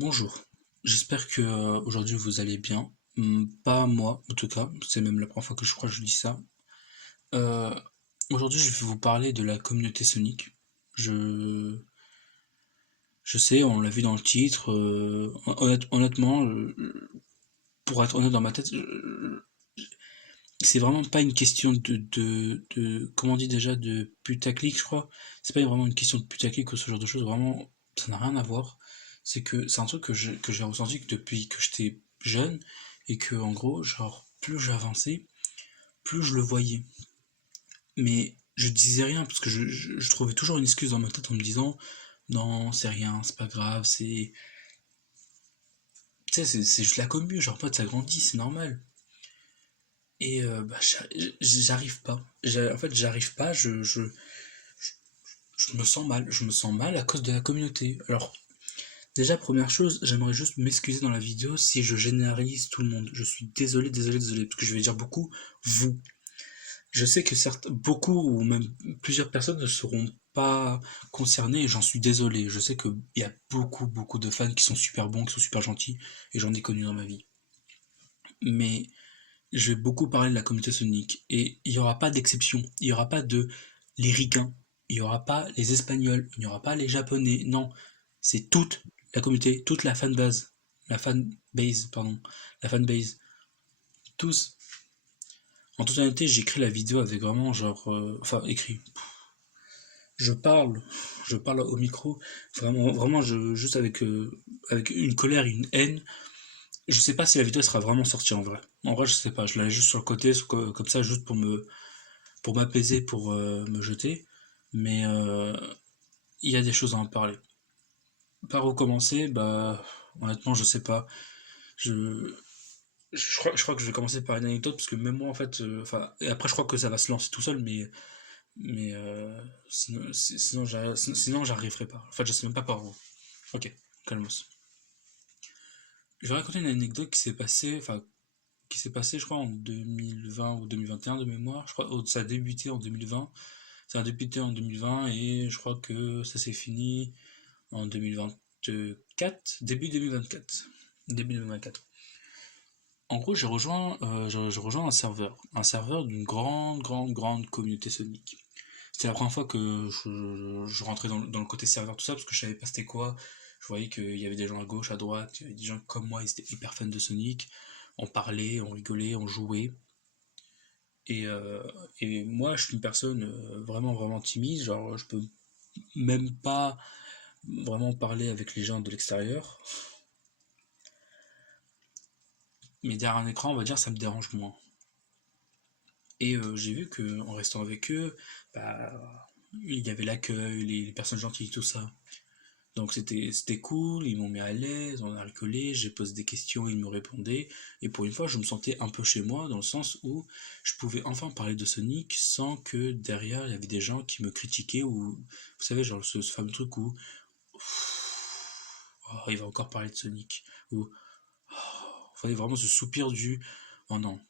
Bonjour, j'espère que aujourd'hui vous allez bien. Pas moi, en tout cas, c'est même la première fois que je crois que je dis ça. Euh, Aujourd'hui, je vais vous parler de la communauté Sonic. Je, je sais, on l'a vu dans le titre. Honnêtement, pour être honnête dans ma tête, c'est vraiment pas une question comment on dit déjà, de putaclic, je crois. C'est pas vraiment une question de putaclic ou ce genre de choses. Vraiment, ça n'a rien à voir. C'est que c'est un truc que j'ai ressenti que depuis que j'étais jeune et que en gros, genre, plus j'avançais, plus je le voyais. Mais je disais rien parce que je trouvais toujours une excuse dans ma tête en me disant non, c'est rien, c'est pas grave, tu sais, c'est juste la commu, genre pote, ça grandit, c'est normal. Et bah, j'arrive pas. En fait, j'arrive pas, je me sens mal. Je me sens mal à cause de la communauté. Alors, déjà, première chose, j'aimerais juste m'excuser dans la vidéo si je généralise tout le monde. Je suis désolé, désolé, désolé, parce que je vais dire beaucoup vous. Je sais que certes, beaucoup ou même plusieurs personnes ne seront pas concernées et j'en suis désolé. Je sais qu'il y a beaucoup, beaucoup de fans qui sont super bons, qui sont super gentils et j'en ai connu dans ma vie. Mais je vais beaucoup parler de la communauté Sonic et il n'y aura pas d'exception. Il n'y aura pas de les Ricains, il n'y aura pas les Espagnols, il n'y aura pas les Japonais. Non, c'est toute la communauté, toute la fanbase, pardon, la fanbase, tous. En toute honnêteté, j'écris la vidéo avec vraiment genre, enfin écrit. Je parle, je parle au micro, vraiment, vraiment, juste avec une colère, une haine. Je sais pas si la vidéo sera vraiment sortie en vrai. En vrai, je sais pas. Je la laisse juste sur le côté, comme ça, juste pour m'apaiser, pour me jeter. Mais il y a des choses à en parler. Par où commencer? Bah, honnêtement, je sais pas. Je, je crois que je vais commencer par une anecdote parce que même moi, en fait, enfin, et après, je crois que ça va se lancer tout seul, mais sinon, j'arriverai pas. En fait, je sais même pas par où. Ok, calmos. Je vais raconter une anecdote qui s'est passée, je crois, en 2020 ou 2021 de mémoire. Je crois que ça a débuté en 2020. Ça a débuté en 2020 et je crois que ça s'est fini en 2024, début 2024. Début 2024. En gros, j'ai rejoint un serveur d'une grande, grande, grande communauté Sonic. C'était la première fois que je rentrais dans le côté serveur, tout ça, parce que je savais pas c'était quoi. Je voyais qu'il y avait des gens à gauche, à droite, il y avait des gens comme moi, ils étaient hyper fans de Sonic. On parlait, on rigolait, on jouait. Et, euh, et moi, je suis une personne vraiment, vraiment timide. Genre, je peux même pas vraiment parler avec les gens de l'extérieur. Mais derrière un écran, on va dire, ça me dérange moins. Et j'ai vu que en restant avec eux, bah, il y avait l'accueil, les personnes gentilles, tout ça. Donc c'était cool, ils m'ont mis à l'aise, on a rigolé, j'ai posé des questions, ils me répondaient. Et pour une fois, je me sentais un peu chez moi, dans le sens où je pouvais enfin parler de Sonic sans que derrière, il y avait des gens qui me critiquaient, ou vous savez, genre ce fameux truc où oh, il va encore parler de Sonic, ou vous voyez vraiment ce soupir du oh non.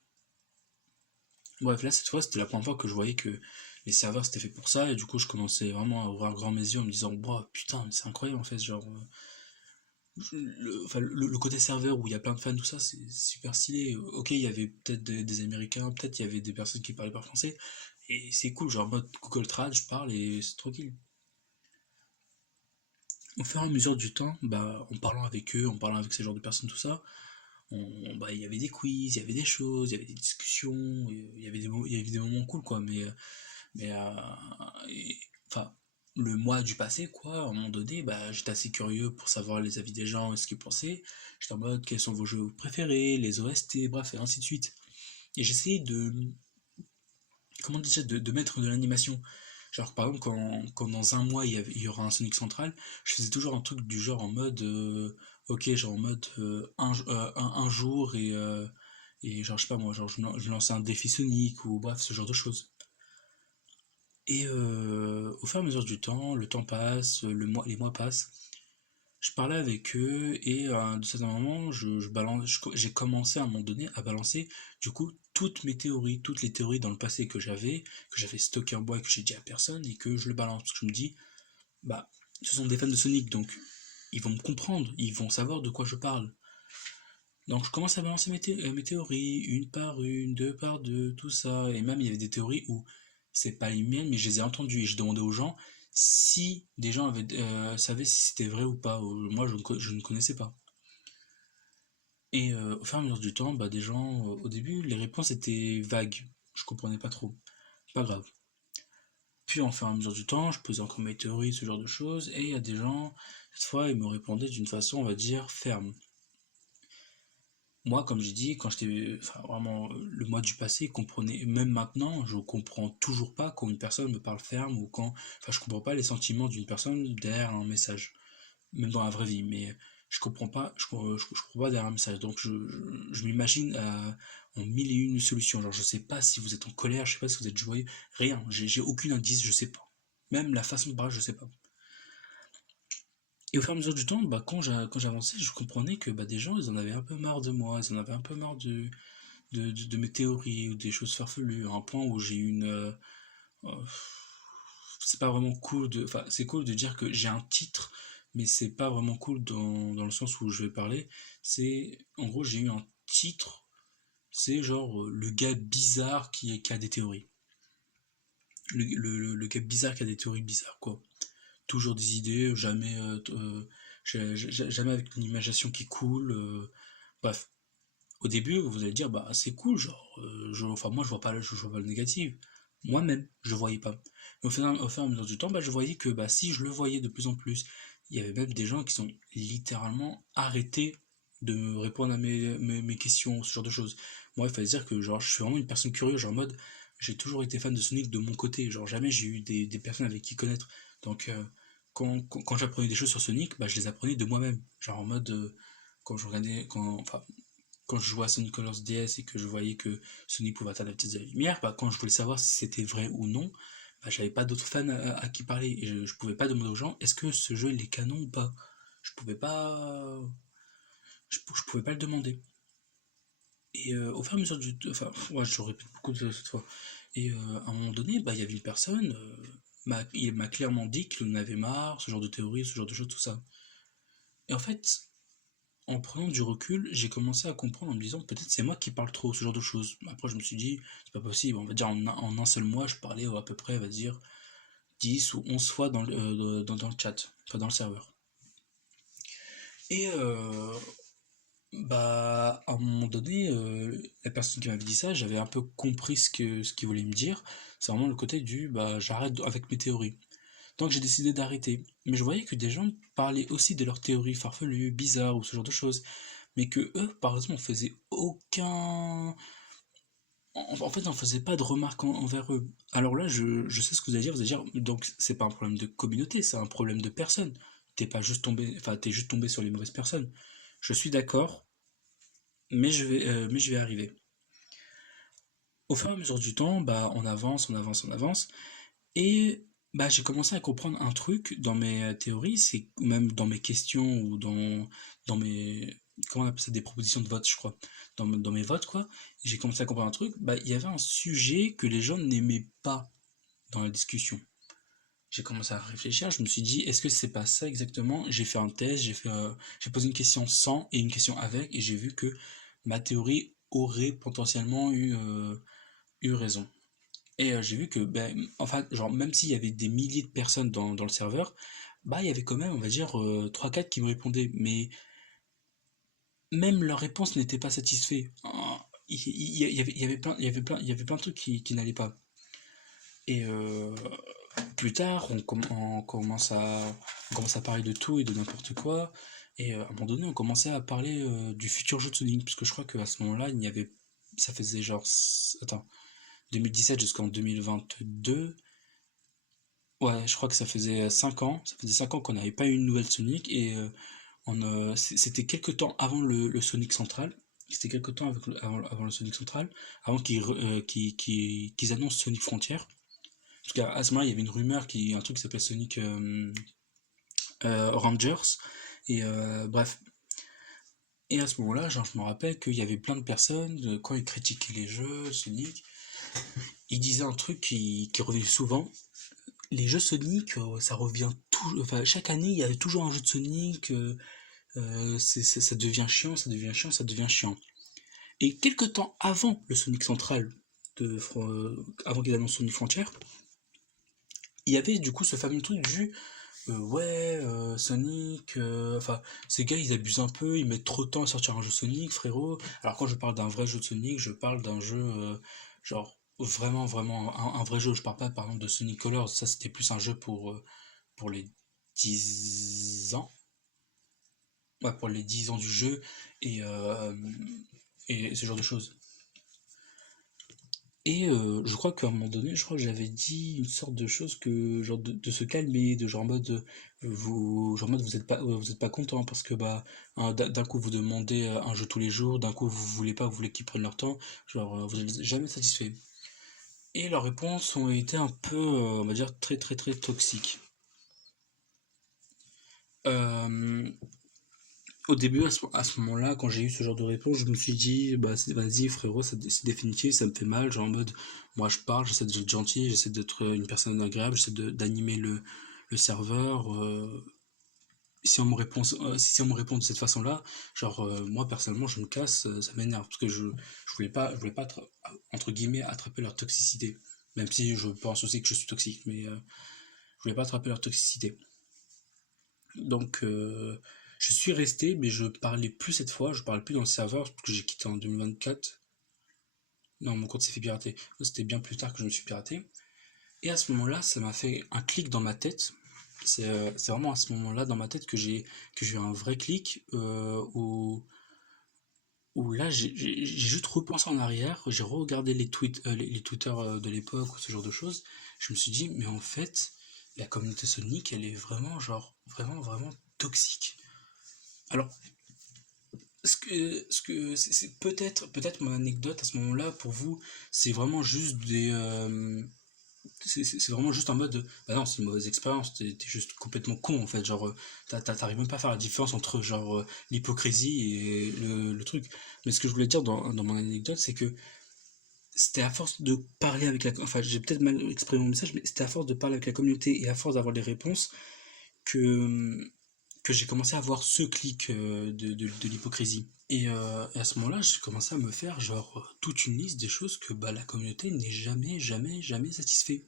Bref, là, cette fois, c'était la première fois que je voyais que les serveurs c'était fait pour ça, et du coup, je commençais vraiment à ouvrir grand mes yeux en me disant, wow, putain, mais c'est incroyable en fait, genre, le côté serveur où il y a plein de fans, tout ça, c'est super stylé. Ok, il y avait peut-être des Américains, peut-être il y avait des personnes qui parlaient pas français, et c'est cool, genre, en mode Google Trad, je parle et c'est tranquille. Au fur et à mesure du temps, bah, en parlant avec eux, en parlant avec ces genres de personnes, tout ça, bah, il y avait des quiz, il y avait des choses, il y avait des discussions, il y avait des moments cool, quoi, mais enfin, le mois du passé, quoi, à un moment donné, bah, j'étais assez curieux pour savoir les avis des gens et ce qu'ils pensaient. J'étais en mode, quels sont vos jeux préférés, les OST, bref, et ainsi de suite. Et j'essayais comment déjà, de mettre de l'animation. Genre, par exemple, quand dans un mois, il y aura un Sonic Central, je faisais toujours un truc du genre en mode, ok, genre en mode un jour et genre, je sais pas moi, genre je lançais un défi Sonic ou bref, ce genre de choses. Et au fur et à mesure du temps, le temps passe, les mois passent, je parlais avec eux et de certains moments, j'ai commencé à un moment donné à balancer du coup toutes mes théories, toutes les théories dans le passé que j'avais stocké en bois et que j'ai dit à personne et que je le balance parce que je me dis, bah, ce sont des fans de Sonic donc. ils vont me comprendre, ils vont savoir de quoi je parle. Donc je commence à balancer mes théories, une par une, deux par deux, tout ça. Et même il y avait des théories où c'est pas les miennes, mais je les ai entendues et je demandais aux gens si des gens savaient si c'était vrai ou pas. Moi je ne connaissais pas. Et au fur et à mesure du temps, bah, des gens, au début, les réponses étaient vagues. Je comprenais pas trop. Pas grave. Puis, au fur et à mesure du temps, je posais encore mes théories, ce genre de choses, et il y a des gens, cette fois, ils me répondaient d'une façon, on va dire, ferme. Moi, comme j'ai dit, quand j'étais, enfin, vraiment, le mois du passé, comprenez, même maintenant, je comprends toujours pas quand une personne me parle ferme ou quand, enfin, je comprends pas les sentiments d'une personne derrière un message, même dans la vraie vie, mais je comprends pas derrière un message, donc je m'imagine en mille et une solutions, genre je sais pas si vous êtes en colère, je sais pas si vous êtes joyeux, rien, j'ai aucun indice, je sais pas. Même la façon de parler, je sais pas. Et au fur et à mesure du temps, bah, quand j'avançais, je comprenais que bah, des gens, ils en avaient un peu marre de moi, ils en avaient un peu marre de mes théories ou des choses farfelues, à un point où j'ai eu euh, c'est pas vraiment cool de. Enfin, c'est cool de dire que j'ai un titre, mais c'est pas vraiment cool dans le sens où je vais parler. C'est. En gros, j'ai eu un titre, c'est genre le gars bizarre qui a des théories. Le gars bizarre qui a des théories bizarres, quoi. Toujours des idées, jamais avec une imagination qui coule. Bref, au début, vous allez dire, bah c'est cool, genre, enfin moi je vois pas le négatif. Moi-même, je voyais pas. Mais au fur et à mesure du temps, bah, je voyais que bah, si je le voyais de plus en plus, il y avait même des gens qui sont littéralement arrêtés de me répondre à mes questions, ce genre de choses. Moi, il fallait dire que genre, je suis vraiment une personne curieuse, genre en mode, j'ai toujours été fan de Sonic de mon côté, genre jamais j'ai eu des personnes avec qui connaître. Donc, quand j'apprenais des choses sur Sonic, bah, je les apprenais de moi-même. Genre en mode, quand je regardais, enfin, quand je jouais à Sonic Colors DS et que je voyais que Sonic pouvait atteindre la vitesse de la lumière, bah, quand je voulais savoir si c'était vrai ou non, bah, j'avais pas d'autres fans à qui parler. Et je pouvais pas demander aux gens est-ce que ce jeu il est canon ou pas. Je pouvais pas. Je pouvais pas le demander. Et au fur et à mesure du. Enfin, ouais, je répète beaucoup de cette fois. Et à un moment donné, bah, il y avait une personne, il m'a clairement dit qu'il en avait marre, ce genre de théorie, ce genre de choses, tout ça. Et en fait, en prenant du recul, j'ai commencé à comprendre en me disant peut-être c'est moi qui parle trop, ce genre de choses. Après, je me suis dit, c'est pas possible, on va dire en un seul mois, je parlais à peu près, on va dire, 10 ou 11 fois dans le chat, enfin dans le serveur. Et bah, à un moment donné, la personne qui m'avait dit ça, j'avais un peu compris ce qu'il voulait me dire. C'est vraiment le côté du bah, j'arrête avec mes théories. Donc j'ai décidé d'arrêter. Mais je voyais que des gens parlaient aussi de leurs théories farfelues, bizarres ou ce genre de choses. Mais que eux, par exemple, on faisait aucun. En fait, on faisait pas de remarques envers eux. Alors là, je sais ce que vous allez dire. Donc c'est pas un problème de communauté, c'est un problème de personne. T'es pas juste tombé, enfin, t'es juste tombé sur les mauvaises personnes. Je suis d'accord, mais je vais arriver. Au fur et à mesure du temps, bah, on avance, on avance, on avance. Et bah, j'ai commencé à comprendre un truc dans mes théories, c'est ou même dans mes questions ou dans mes comment on appelle ça des propositions de vote, je crois, dans mes votes quoi. J'ai commencé à comprendre un truc. Bah, il y avait un sujet que les gens n'aimaient pas dans la discussion. J'ai commencé à réfléchir. Je me suis dit, est-ce que c'est pas ça exactement? J'ai fait un test, j'ai posé une question sans et une question avec, et j'ai vu que ma théorie aurait potentiellement eu raison. Et j'ai vu que, ben, enfin, genre, même s'il y avait des milliers de personnes dans le serveur, bah, il y avait quand même, on va dire, 3-4 qui me répondaient. Mais même leur réponse n'était pas satisfaite. Il y avait plein de trucs qui n'allaient pas. Et plus tard, on commence à parler de tout et de n'importe quoi. Et à un moment donné, on commençait à parler du futur jeu de Sonic. Parce que je crois qu'à ce moment-là, il n'y avait. Ça faisait genre. Attends. 2017 jusqu'en 2022. Ouais, je crois que ça faisait 5 ans. Ça faisait 5 ans qu'on n'avait pas eu une nouvelle Sonic et c'était quelques temps avant le Sonic Central. C'était quelques temps avant le Sonic Central, avant qu'ils annoncent Sonic Frontier. Parce qu'à ce moment-là, il y avait une rumeur, un truc qui s'appelait Sonic Rangers. Et bref. Et à ce moment-là, genre, je me rappelle qu'il y avait plein de personnes, quand ils critiquaient les jeux, Sonic, ils disaient un truc qui revenait souvent, les jeux Sonic, ça revient tout, enfin, chaque année, il y avait toujours un jeu de Sonic, ça devient chiant, ça devient chiant, ça devient chiant. Et quelques temps avant le Sonic Central, avant qu'il annonce Sonic Frontier, il y avait du coup ce fameux truc du ouais, Sonic, enfin, ces gars ils abusent un peu, ils mettent trop de temps à sortir un jeu Sonic, frérot. Alors quand je parle d'un vrai jeu de Sonic, je parle d'un jeu genre vraiment, vraiment un vrai jeu. Je parle pas par exemple de Sonic Colors, ça c'était plus un jeu pour les 10 ans. Ouais, pour les 10 ans du jeu et, euh, et ce genre de choses. Et je crois qu'à un moment donné, je crois que j'avais dit une sorte de chose que genre de se calmer, de genre en mode vous êtes pas content parce que bah d'un coup vous demandez un jeu tous les jours, d'un coup vous voulez pas, vous voulez qu'ils prennent leur temps, genre vous êtes jamais satisfait. Et leurs réponses ont été un peu, on va dire très très très toxiques. Euh, Au début, à ce moment-là, quand j'ai eu ce genre de réponse, je me suis dit, bah vas-y frérot, c'est définitif, ça me fait mal, genre en mode, moi je parle, j'essaie d'être gentil, j'essaie d'être une personne agréable, d'animer le serveur. Si on me répond de cette façon-là, genre moi personnellement je me casse, ça m'énerve parce que je voulais pas entre guillemets attraper leur toxicité, même si je pense aussi que je suis toxique, mais je voulais pas attraper leur toxicité. Donc, je suis resté, mais je parlais plus cette fois, je parlais plus dans le serveur, parce que j'ai quitté en 2024. Non, mon compte s'est fait pirater. C'était bien plus tard que je me suis piraté. Et à ce moment-là, ça m'a fait un clic dans ma tête. C'est vraiment à ce moment-là dans ma tête que j'ai eu un vrai clic où là j'ai juste repensé en arrière, j'ai regardé les Twitter de l'époque ou ce genre de choses. Je me suis dit mais en fait la communauté Sonic elle est vraiment genre vraiment vraiment toxique. Alors c'est peut-être mon anecdote à ce moment-là pour vous, c'est vraiment juste c'est vraiment juste en mode bah non c'est une mauvaise expérience, t'es juste complètement con en fait, genre t'arrives même pas à faire la différence entre genre l'hypocrisie et le truc. Mais ce que je voulais dire dans mon anecdote c'est que c'était à force de parler avec la, enfin j'ai peut-être mal exprimé mon message, mais c'était à force de parler avec la communauté et à force d'avoir des réponses que que j'ai commencé à avoir ce clic de l'hypocrisie. Et à ce moment-là, j'ai commencé à me faire genre toute une liste des choses que bah, la communauté n'est jamais, jamais, jamais satisfait.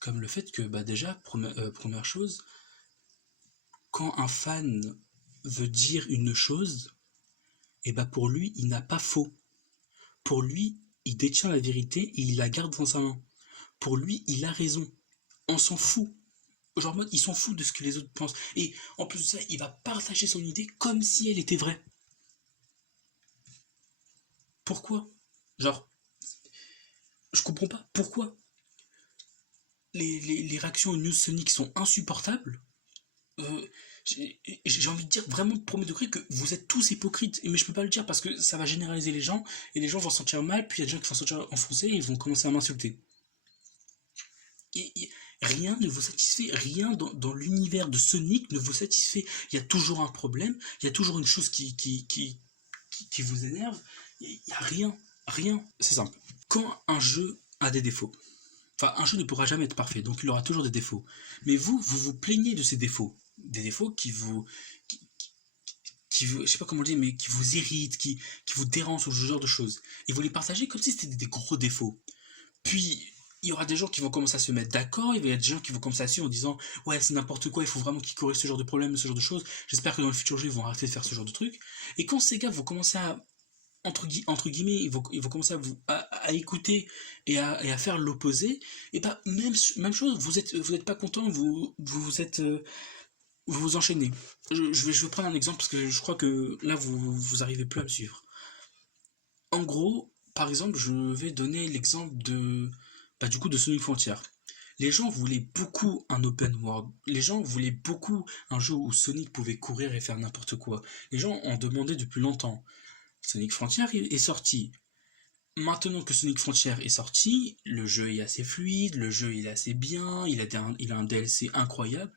Comme le fait que bah, déjà, première chose, quand un fan veut dire une chose, et bah pour lui, il n'a pas faux. Pour lui, il détient la vérité et il la garde dans sa main. Pour lui, il a raison. On s'en fout. Genre en mode, il s'en fout de ce que les autres pensent. Et en plus de ça, il va partager son idée comme si elle était vraie. Pourquoi? Genre, je comprends pas. Pourquoi les réactions aux news Sonic sont insupportables? Euh, j'ai envie de dire vraiment premier degré que vous êtes tous hypocrites. Mais je peux pas le dire parce que ça va généraliser les gens et les gens vont se sentir mal. Puis il y a des gens qui vont se sentir enfoncés et ils vont commencer à m'insulter. Rien ne vous satisfait, rien dans l'univers de Sonic ne vous satisfait. Il y a toujours un problème, il y a toujours une chose qui vous énerve. Il n'y a rien, rien. C'est simple. Quand un jeu a des défauts, enfin, un jeu ne pourra jamais être parfait, donc il aura toujours des défauts. Mais vous vous plaignez de ces défauts. Des défauts qui, je sais pas comment le dire, mais qui vous irritent, qui vous dérangent, ce genre de choses. Et vous les partagez comme si c'était des gros défauts. Puis, il y aura des gens qui vont commencer à se mettre d'accord, il y a des gens qui vont commencer à suivre en disant ouais c'est n'importe quoi, il faut vraiment qu'ils corrigent ce genre de problème, ce genre de choses, j'espère que dans le futur jeu ils vont arrêter de faire ce genre de trucs. Et quand ces gars vont commencer à entre guillemets, ils vont commencer à écouter et à faire l'opposé, et bah même chose, vous êtes pas content, vous êtes vous vous enchaînez. Je vais prendre un exemple parce que je crois que là vous arrivez plus à me suivre. En gros, par exemple, je vais donner l'exemple de bah, du coup de Sonic Frontier. Les gens voulaient beaucoup un open world. Les gens voulaient beaucoup un jeu où Sonic pouvait courir et faire n'importe quoi. Les gens en demandaient depuis longtemps. Sonic Frontier est sorti. Maintenant que Sonic Frontier est sorti, le jeu est assez fluide, le jeu est assez bien, il a un DLC incroyable.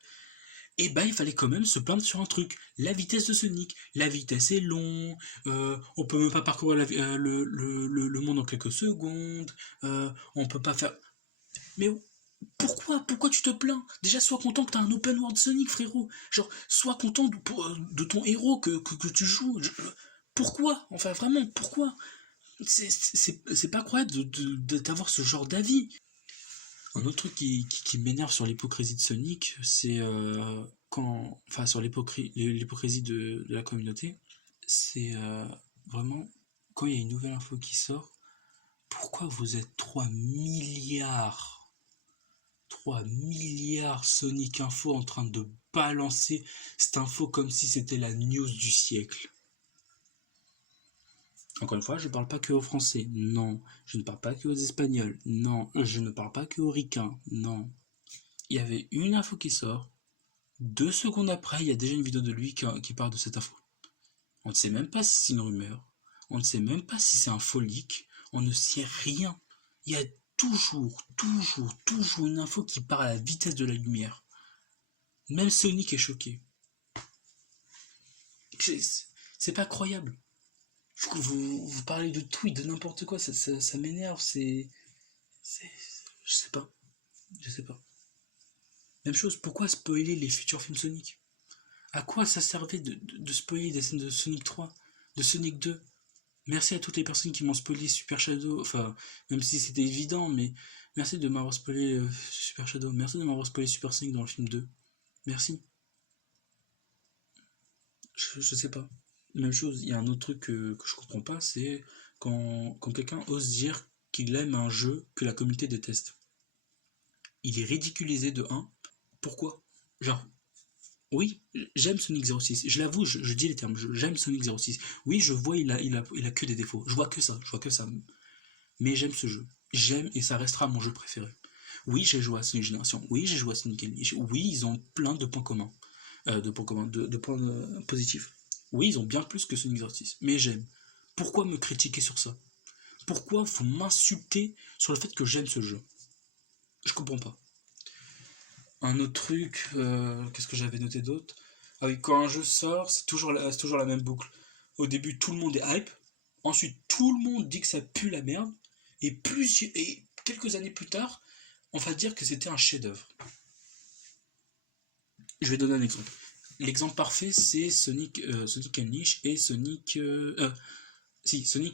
Et bah il fallait quand même se plaindre sur un truc, la vitesse de Sonic. La vitesse est long, on peut même pas parcourir le monde en quelques secondes, on peut pas faire. Mais Pourquoi tu te plains? Déjà, sois content que t'as un open world Sonic, frérot. Genre, sois content de ton héros que tu joues. Pourquoi? Enfin, vraiment, pourquoi? C'est pas croyable d'avoir ce genre d'avis. Un autre truc qui m'énerve sur l'hypocrisie de Sonic, c'est enfin, sur l'hypocrisie de la communauté, c'est vraiment quand il y a une nouvelle info qui sort, pourquoi vous êtes 3 milliards Sonic Info en train de balancer cette info comme si c'était la news du siècle. Encore une fois, je ne parle pas que aux Français, non. Je ne parle pas que aux Espagnols, non. Je ne parle pas que aux Ricains, non. Il y avait une info qui sort, 2 secondes après, il y a déjà une vidéo de lui qui parle de cette info. On ne sait même pas si c'est une rumeur, on ne sait même pas si c'est un faux leak, on ne sait rien. Il y a toujours une info qui part à la vitesse de la lumière. Même Sonic est choqué. C'est pas croyable. Vous parlez de tout et de n'importe quoi, ça m'énerve, je sais pas. Je sais pas. Même chose, pourquoi spoiler les futurs films Sonic? À quoi ça servait de spoiler des scènes de Sonic 3, de Sonic 2? Merci à toutes les personnes qui m'ont spoilé Super Shadow, enfin, même si c'était évident, mais merci de m'avoir spoilé Super Shadow, merci de m'avoir spoilé Super Sonic dans le film 2. Merci. Je sais pas. Même chose, il y a un autre truc que je comprends pas, c'est quand quelqu'un ose dire qu'il aime un jeu que la communauté déteste. Il est ridiculisé de 1. Pourquoi? Genre, oui, j'aime Sonic 06. Je l'avoue, je dis les termes. J'aime Sonic 06. Oui, je vois, il a que des défauts. Je vois que ça. Je vois que ça. Mais j'aime ce jeu. J'aime et ça restera mon jeu préféré. Oui, j'ai joué à Sonic Génération. Oui, j'ai joué à Sonic Unleashed. Oui, ils ont plein de points communs. De points positifs. Oui, ils ont bien plus que Sonic 06. Mais j'aime. Pourquoi me critiquer sur ça? Pourquoi vous m'insultez sur le fait que j'aime ce jeu? Je comprends pas. Un autre truc, qu'est-ce que j'avais noté d'autre? Ah oui, quand un jeu sort, c'est toujours la même boucle. Au début, tout le monde est hype. Ensuite, tout le monde dit que ça pue la merde. Et quelques années plus tard, on va dire que c'était un chef-d'œuvre. Je vais donner un exemple. L'exemple parfait, c'est Sonic Unleashed et Sonic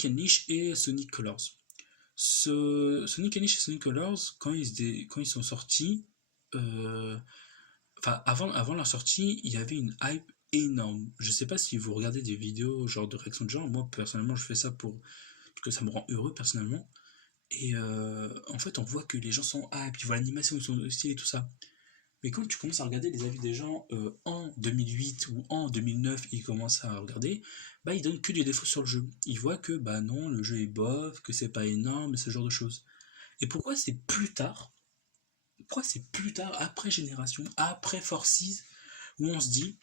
Unleashed et Sonic Colors. Sonic Unleashed et Sonic Colors, quand ils sont sortis, euh, enfin avant leur sortie, il y avait une hype énorme. Je sais pas si vous regardez des vidéos genre de réaction de genre. Moi personnellement, je fais ça parce que ça me rend heureux personnellement. Et en fait, on voit que les gens sont hype, ils voient l'animation, ils sont stylés et tout ça. Mais quand tu commences à regarder les avis des gens en 2008 ou en 2009, ils commencent à regarder, bah ils donnent que des défauts sur le jeu. Ils voient que bah non, le jeu est bof, que c'est pas énorme, ce genre de choses. Et pourquoi c'est plus tard, après Génération, après Forces, où on se dit,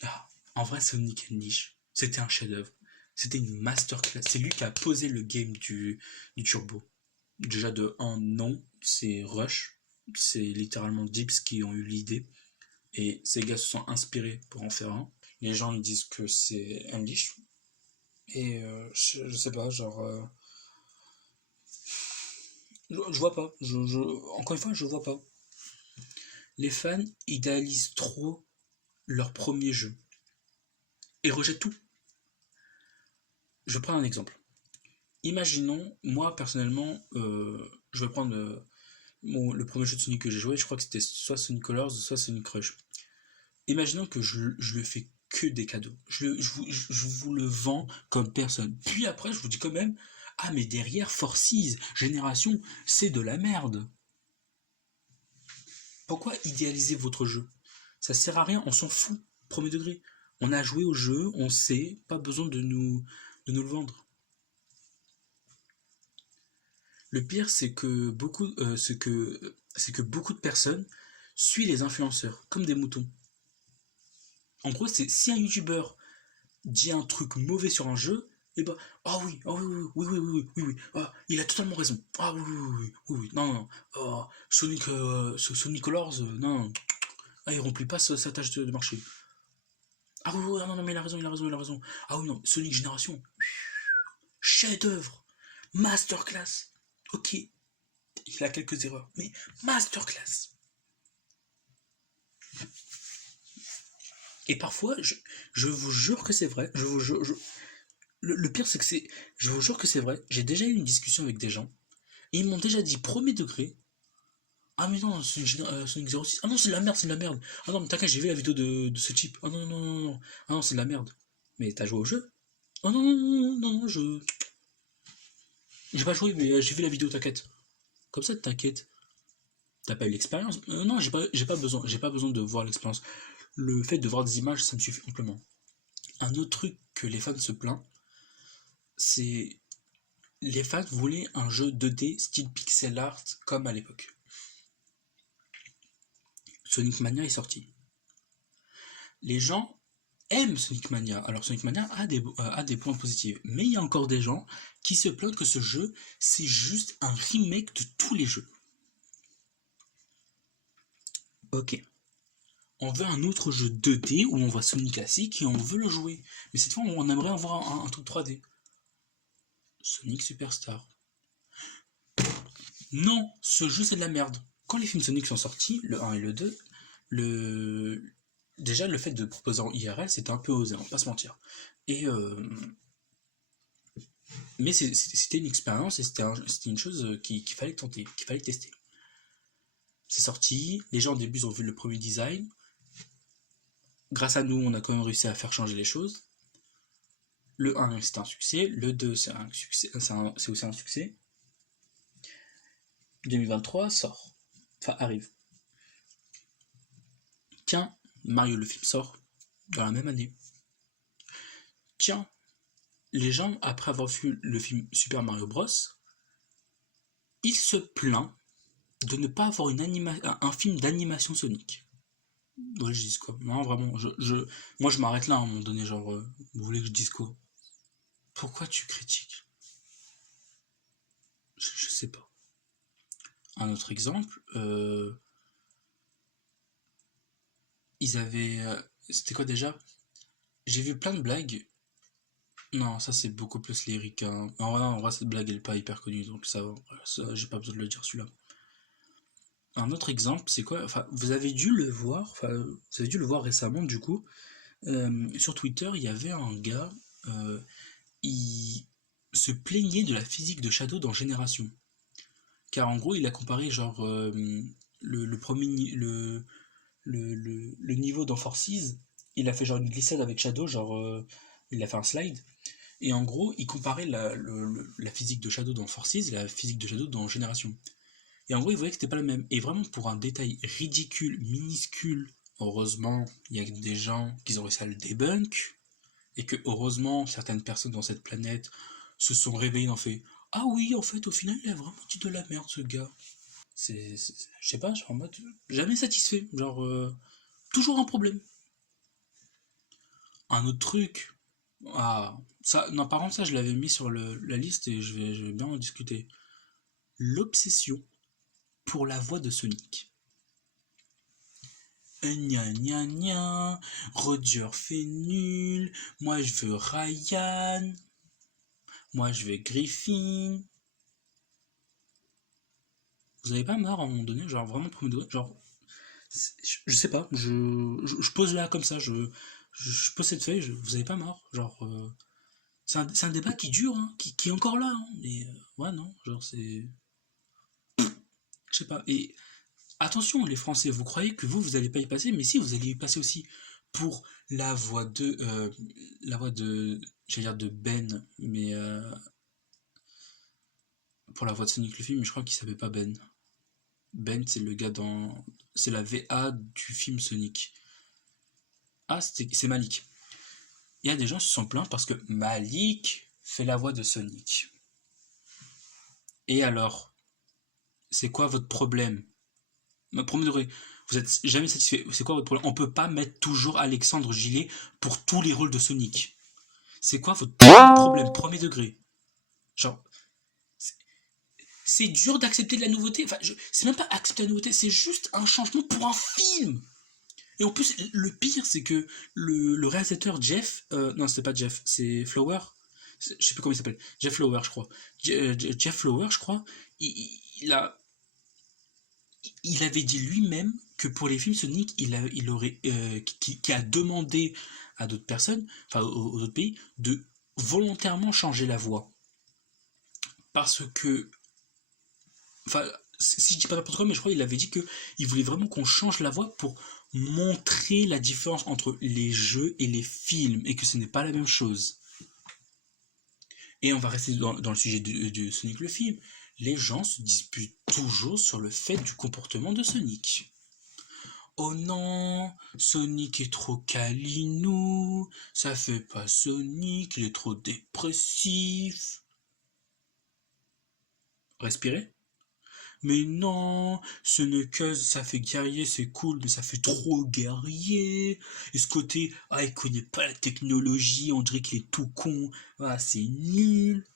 ah, en vrai Sonic Unleashed, c'était un chef-d'œuvre, c'était une masterclass, c'est lui qui a posé le game du turbo. Déjà de un non, c'est Rush, c'est littéralement Dips qui ont eu l'idée. Et ces gars se sont inspirés pour en faire un. Les gens ils disent que c'est Unleashed. Et je sais pas, genre. Je vois pas. Encore une fois, je vois pas. Les fans idéalisent trop leur premier jeu et rejettent tout. Je prends un exemple. Imaginons, moi personnellement, je vais prendre le premier jeu de Sonic que j'ai joué, je crois que c'était soit Sonic Colors, soit Sonic Rush. Imaginons que je le fais que des cadeaux. Je vous le vends comme personne. Puis après, je vous dis quand même, ah mais derrière, Forces, Génération, c'est de la merde. Pourquoi idéaliser votre jeu? Ça sert à rien, on s'en fout, premier degré. On a joué au jeu, on sait, pas besoin de nous le vendre. Le pire, c'est que beaucoup de personnes suivent les influenceurs comme des moutons. En gros, c'est si un youtubeur dit un truc mauvais sur un jeu, et bah, ah oui, ah oui, ah, il a totalement raison. Ah oui, non, oh, Sonic Colors, non, ah, il remplit pas sa tâche de marché. Ah oui, non, mais il a raison. Ah oui, non, Sonic Génération, chef-d'œuvre, masterclass. Ok, il a quelques erreurs, mais masterclass. Et parfois, je vous jure que c'est vrai, je vous jure, le pire c'est que c'est, je vous jure que c'est vrai, j'ai déjà eu une discussion avec des gens, et ils m'ont déjà dit premier degré, ah mais non, Sonic 06, ah non c'est de la merde, c'est de la merde, ah non mais t'inquiète, j'ai vu la vidéo de ce type, ah non non non non, ah non c'est de la merde, mais t'as joué au jeu? Ah non non non non non, j'ai pas joué mais j'ai vu la vidéo, t'inquiète, comme ça t'inquiète, t'as pas eu l'expérience? Non, j'ai pas besoin de voir l'expérience, le fait de voir des images ça me suffit amplement. Un autre truc que les fans se plaignent, c'est les fans voulaient un jeu 2D style pixel art comme à l'époque. Sonic Mania est sorti. Les gens aiment Sonic Mania. Alors Sonic Mania a des points positifs, mais il y a encore des gens qui se plaignent que ce jeu, c'est juste un remake de tous les jeux. Ok. On veut un autre jeu 2D où on voit Sonic classique et on veut le jouer. Mais cette fois, on aimerait avoir un truc 3D. Sonic Superstar. Non, ce jeu c'est de la merde. Quand les films Sonic sont sortis, le 1 et le 2, déjà le fait de proposer en IRL c'était un peu osé, on va pas se mentir. Et mais c'était une expérience et c'était une chose qu'il fallait tenter, qu'il fallait tester. C'est sorti, les gens au début ont vu le premier design. Grâce à nous, on a quand même réussi à faire changer les choses. Le 1 c'est un succès, le 2 c'est un succès, c'est aussi un succès. 2023 sort, enfin arrive. Tiens, Mario le film sort dans la même année. Tiens, les gens, après avoir vu le film Super Mario Bros, ils se plaignent de ne pas avoir un film d'animation Sonic. Ouais, je dis quoi? Non, vraiment, moi je m'arrête là à un moment donné, genre, vous voulez que je dise quoi? Pourquoi tu critiques? Je sais pas. Un autre exemple, ils avaient... c'était quoi déjà? J'ai vu plein de blagues. Non, ça c'est beaucoup plus lyrique. Hein. En vrai, cette blague elle est pas hyper connue, donc ça j'ai pas besoin de le dire celui-là. Un autre exemple, c'est quoi? Enfin, vous avez dû le voir, enfin, vous avez dû le voir récemment du coup. Sur Twitter, il y avait un gars, il se plaignait de la physique de Shadow dans Génération. Car en gros, il a comparé genre le premier le niveau dans Forces, il a fait genre une glissade avec Shadow, genre il a fait un slide. Et en gros, il comparait la physique de Shadow dans Forces et la physique de Shadow dans Génération. Et en gros, il voyait que c'était pas le même. Et vraiment, pour un détail ridicule, minuscule, heureusement, il y a des gens qui ont réussi à le debunk, et que heureusement, certaines personnes dans cette planète se sont réveillées et ont fait ah oui, en fait, au final, il a vraiment dit de la merde, ce gars. Je sais pas, genre en mode jamais satisfait, genre toujours un problème. Un autre truc, ah, ça, non, par contre, ça, je l'avais mis sur la liste et je vais bien en discuter. L'obsession pour la voix de Sonic. Gna gna gna, Roger fait nul, moi je veux Ryan, moi je veux Griffin. Vous avez pas marre à un moment donné, genre vraiment premier degré, genre, je sais pas, je pose là comme ça, je pose cette feuille, vous avez pas marre, genre, c'est un débat qui dure, hein, qui est encore là, hein, mais ouais non, genre c'est, je sais pas, et attention, les Français, vous croyez que vous allez pas y passer, mais si, vous allez y passer aussi pour la voix de, j'allais dire de Ben, mais pour la voix de Sonic le film, mais je crois qu'il s'appelle pas Ben. Ben, c'est le gars dans, c'est la VA du film Sonic. Ah, c'est Malik. Il y a des gens qui se sont plaints parce que Malik fait la voix de Sonic. Et alors, c'est quoi votre problème? Premier degré, vous êtes jamais satisfait. C'est quoi votre problème? On peut pas mettre toujours Alexandre Gillet pour tous les rôles de Sonic. C'est quoi votre problème? Premier degré. Genre, c'est dur d'accepter de la nouveauté. Enfin, c'est même pas accepter la nouveauté, c'est juste un changement pour un film. Et en plus, le pire, c'est que le réalisateur Jeff, non, c'est pas Jeff, c'est Flower, je sais plus comment il s'appelle, Jeff Flower, je crois. Jeff Flower, je crois, il a il avait dit lui-même que pour les films Sonic, il aurait, qui a demandé à d'autres personnes, enfin aux autres pays, de volontairement changer la voix. Parce que, enfin, si je dis pas n'importe quoi, mais je crois qu'il avait dit que il voulait vraiment qu'on change la voix pour montrer la différence entre les jeux et les films, et que ce n'est pas la même chose. Et on va rester dans le sujet de Sonic le film. Les gens se disputent toujours sur le fait du comportement de Sonic. Oh non, Sonic est trop câlinou, ça fait pas Sonic, il est trop dépressif. Respirez. Mais non, ce n'est que ça fait guerrier, c'est cool, mais ça fait trop guerrier. Et ce côté, ah, il connaît pas la technologie, on dirait qu'il est tout con, ah, c'est nul.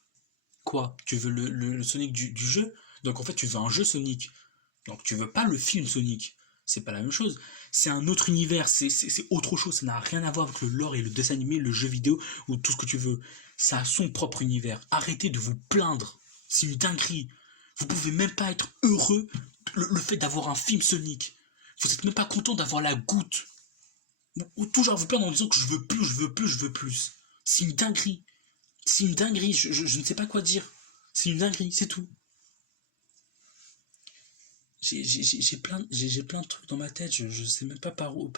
Quoi? Tu veux le Sonic du jeu? Donc en fait, tu veux un jeu Sonic. Donc tu veux pas le film Sonic. C'est pas la même chose. C'est un autre univers, c'est autre chose. Ça n'a rien à voir avec le lore et le dessin animé, le jeu vidéo ou tout ce que tu veux. Ça a son propre univers. Arrêtez de vous plaindre. C'est une dinguerie. Vous pouvez même pas être heureux le fait d'avoir un film Sonic. Vous êtes même pas content d'avoir la goutte. Ou toujours vous plaindre en disant que je veux plus, je veux plus, je veux plus. C'est une dinguerie. C'est une dinguerie. Je ne sais pas quoi dire. C'est une dinguerie, c'est tout. J'ai plein de trucs dans ma tête, je sais même pas par où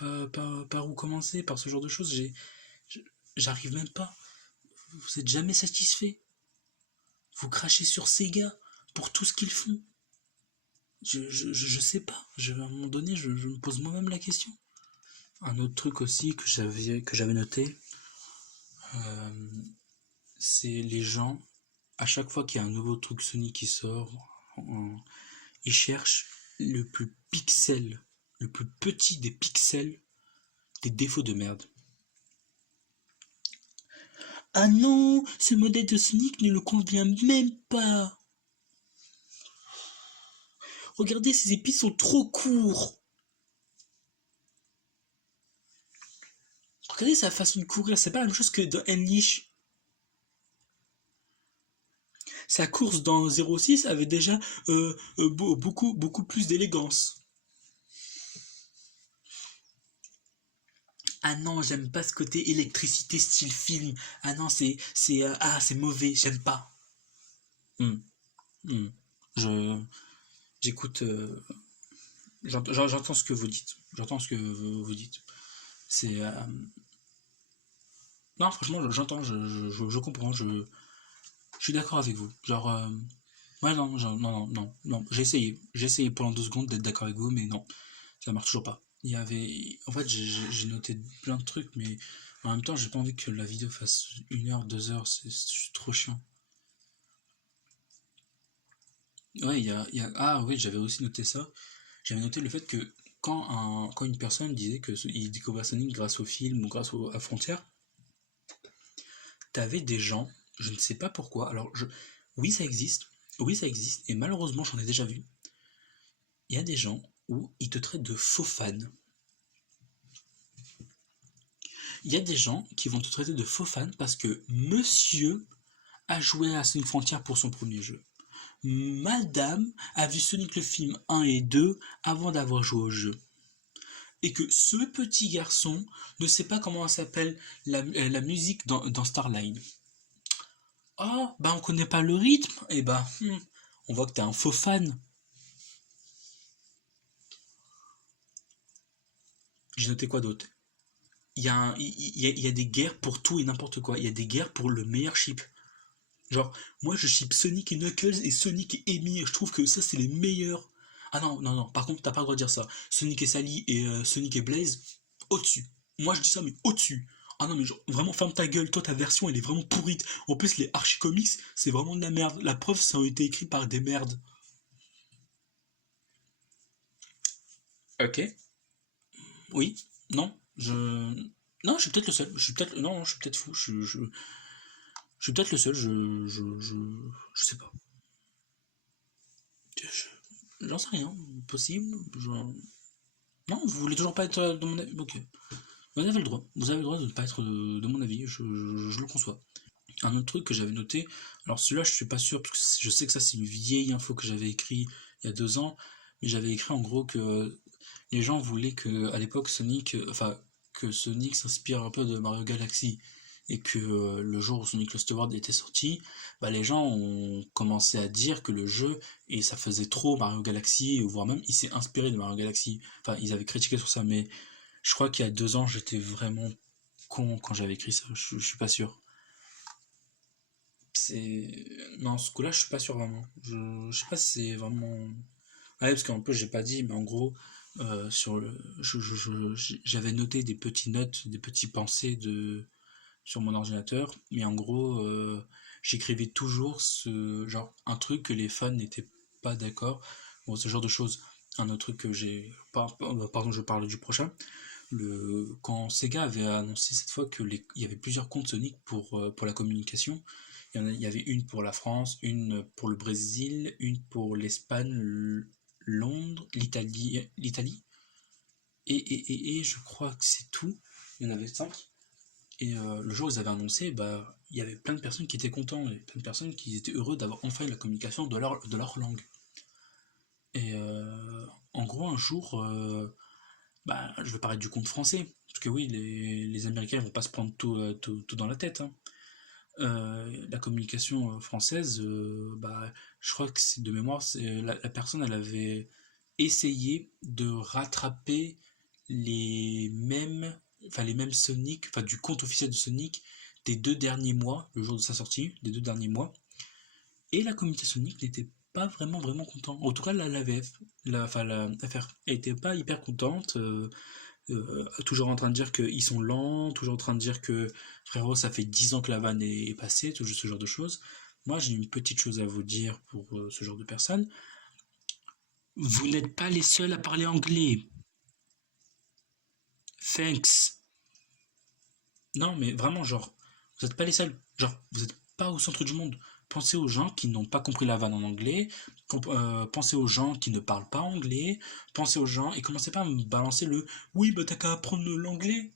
commencer, par ce genre de choses, j'arrive même pas. Vous êtes jamais satisfait. Vous crachez sur ces gars pour tout ce qu'ils font. Je sais pas. À un moment donné, je me pose moi-même la question. Un autre truc aussi que j'avais noté, euh, c'est les gens, à chaque fois qu'il y a un nouveau truc Sony qui sort, ils cherchent le plus pixel, le plus petit des pixels, des défauts de merde. Ah non, ce modèle de Sonic ne le convient même pas. Regardez, ses épis sont trop courts. Regardez sa façon de courir, c'est pas la même chose que dans Unleash. Sa course dans 06 avait déjà beaucoup plus d'élégance. Ah non, j'aime pas ce côté électricité style film. Ah non, c'est mauvais, j'aime pas. Hmm, hmm. Je j'écoute, j'entends ce que vous dites. J'entends ce que vous dites. C'est non, franchement, j'entends, je comprends, je suis d'accord avec vous. Genre, ouais, non, non. J'ai essayé pendant 2 secondes d'être d'accord avec vous, mais non, ça marche toujours pas. En fait, j'ai noté plein de trucs, mais en même temps, j'ai pas envie que la vidéo fasse 1 heure, 2 heures, c'est trop chiant. Ouais, ah oui, j'avais aussi noté ça. J'avais noté le fait que quand une personne disait que il découvrait Sonic grâce au film ou à Frontières, t'avais des gens, je ne sais pas pourquoi, oui oui ça existe, et malheureusement j'en ai déjà vu, il y a des gens où ils te traitent de faux fans. Il y a des gens qui vont te traiter de faux fan parce que monsieur a joué à Sonic Frontier pour son premier jeu. Madame a vu Sonic le film 1 et 2 avant d'avoir joué au jeu. Et que ce petit garçon ne sait pas comment s'appelle la musique dans Starline. Oh, bah on connaît pas le rythme. Et bah, on voit que t'es un faux fan. J'ai noté quoi d'autre? Il y a des guerres pour tout et n'importe quoi. Il y a des guerres pour le meilleur chip. Genre, moi je ship Sonic et Knuckles et Sonic et Amy. Je trouve que ça c'est les meilleurs. Ah non, non, non, par contre t'as pas le droit de dire ça. Sonic et Sally et Sonic et Blaze, au-dessus. Moi je dis ça, mais au-dessus. Ah non, mais genre, vraiment ferme ta gueule, toi ta version elle est vraiment pourrite. En plus, les Archie Comics, c'est vraiment de la merde. La preuve, ça a été écrit par des merdes. Ok. Oui. Non. Non, je suis peut-être le seul. Je suis peut-être. Non, je suis peut-être fou. Je suis peut-être le seul. Je sais pas. J'en sais rien. Possible. Non, vous voulez toujours pas être de mon avis. Ok. Vous avez le droit. Vous avez le droit de ne pas être de mon avis. Je le conçois. Un autre truc que j'avais noté. Alors celui-là, je suis pas sûr parce que je sais que ça c'est une vieille info que j'avais écrit il y a 2 ans. mais j'avais écrit en gros que les gens voulaient que, à l'époque, que Sonic s'inspire un peu de Mario Galaxy. Et que le jour où Sonic Lost World était sorti, bah, les gens ont commencé à dire que le jeu, et ça faisait trop Mario Galaxy, voire même il s'est inspiré de Mario Galaxy. Enfin, ils avaient critiqué sur ça, mais je crois qu'il y a 2 ans, j'étais vraiment con quand j'avais écrit ça, je suis pas sûr. C'est. Non, ce coup-là, je suis pas sûr vraiment. Je sais pas si c'est vraiment. Ouais, parce qu'en plus, j'ai pas dit, mais en gros, sur le. J'avais noté des petites notes, des petits pensées sur mon ordinateur, mais en gros, j'écrivais toujours genre, un truc que les fans n'étaient pas d'accord. Bon, ce genre de choses. Un autre truc que j'ai. Pardon, je parle du prochain. Quand Sega avait annoncé cette fois il y avait plusieurs comptes Sonic pour la communication, il y avait une pour la France, une pour le Brésil, une pour l'Espagne, Londres, l'Italie, et je crois que c'est tout. Il y en avait 5. Et le jour où ils avaient annoncé, bah, il y avait plein de personnes qui étaient contents, et plein de personnes qui étaient heureux d'avoir enfin la communication de leur langue. Et en gros, un jour, bah, je vais parler du compte français, parce que oui, les Américains vont pas se prendre tout dans la tête, hein. La communication française, bah, je crois que c'est de mémoire, la personne, elle avait essayé de rattraper les mêmes Sonic, enfin du compte officiel de Sonic des 2 derniers mois, le jour de sa sortie, des 2 derniers mois, et la communauté Sonic n'était pas vraiment vraiment content. En tout cas, la VF, enfin la FR, elle était pas hyper contente. Toujours en train de dire qu'ils sont lents, toujours en train de dire que frérot, ça fait 10 ans que la vanne est passée, tout ce genre de choses. Moi, j'ai une petite chose à vous dire pour ce genre de personnes. Vous n'êtes pas les seuls à parler anglais. Thanks. Non, mais vraiment, genre, vous n'êtes pas les seuls. Genre, vous n'êtes pas au centre du monde. Pensez aux gens qui n'ont pas compris la vanne en anglais. Pensez aux gens qui ne parlent pas anglais. Pensez aux gens et commencez pas à me balancer le oui, bah t'as qu'à apprendre l'anglais.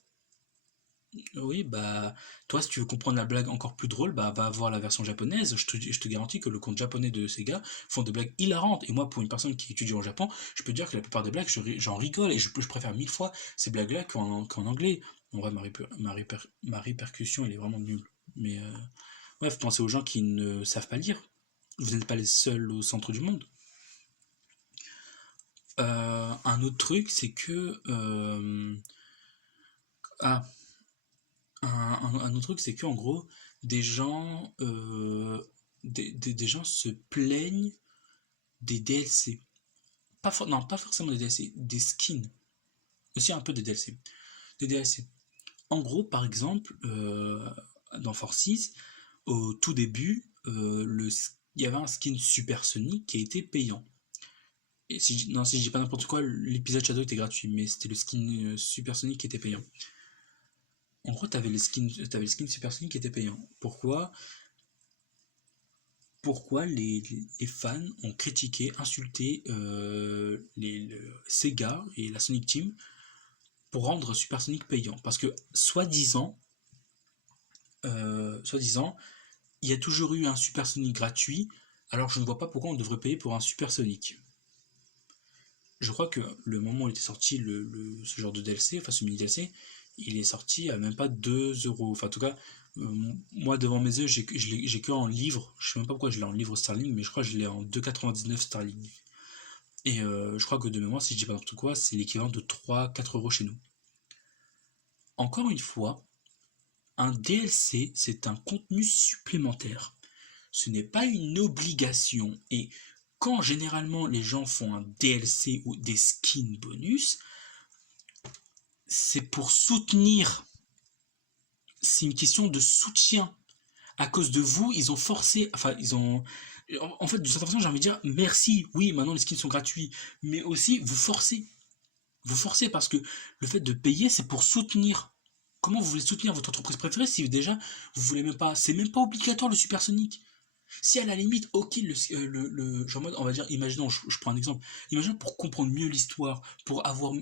Oui, bah, toi, si tu veux comprendre la blague encore plus drôle, bah, va voir la version japonaise. Je te garantis que le compte japonais de Sega font des blagues hilarantes. Et moi, pour une personne qui étudie au Japon, je peux dire que la plupart des blagues, j'en rigole et je préfère 1000 fois ces blagues-là qu'en anglais. En vrai, ma répercussion, elle est vraiment nulle. Mais, bref, pensez aux gens qui ne savent pas lire. Vous n'êtes pas les seuls au centre du monde. Un autre truc, c'est que. Ah, un autre truc, c'est que en gros, des gens, des gens se plaignent des DLC. Non, pas forcément des DLC, des skins. Aussi un peu des DLC. Des DLC. En gros, par exemple, dans Forces, au tout début, il y avait un skin Super Sonic qui a été payant. Et non, si je dis pas n'importe quoi, l'épisode Shadow était gratuit, mais c'était le skin Super Sonic qui était payant. En gros, t'avais le skin Super Sonic qui était payant. Pourquoi les fans ont critiqué, insulté le Sega et la Sonic Team pour rendre Super Sonic payant. Parce que, soi-disant, il y a toujours eu un Super Sonic gratuit, alors je ne vois pas pourquoi on devrait payer pour un Super Sonic. Je crois que le moment où il était sorti ce genre de DLC, enfin ce mini DLC, il est sorti à même pas 2 euros. Enfin, en tout cas, moi devant mes yeux, j'ai que en livre. Je sais même pas pourquoi je l'ai en livre sterling, mais je crois que je l'ai en 2,99 sterling. Et je crois que de mémoire, si je dis pas n'importe quoi, c'est l'équivalent de 3-4 € chez nous. Encore une fois, un DLC, c'est un contenu supplémentaire. Ce n'est pas une obligation. Et quand généralement les gens font un DLC ou des skins bonus, c'est pour soutenir. C'est une question de soutien. À cause de vous, ils ont forcé. Enfin, ils ont. En fait, de cette façon, j'ai envie de dire merci. Oui, maintenant les skins sont gratuits. Mais aussi, vous forcez. Vous forcez parce que le fait de payer, c'est pour soutenir. Comment vous voulez soutenir votre entreprise préférée si déjà vous voulez même pas. C'est même pas obligatoire le Supersonic. Si à la limite, ok, genre mode, on va dire, imaginons, je prends un exemple, imaginons pour comprendre mieux l'histoire, pour avoir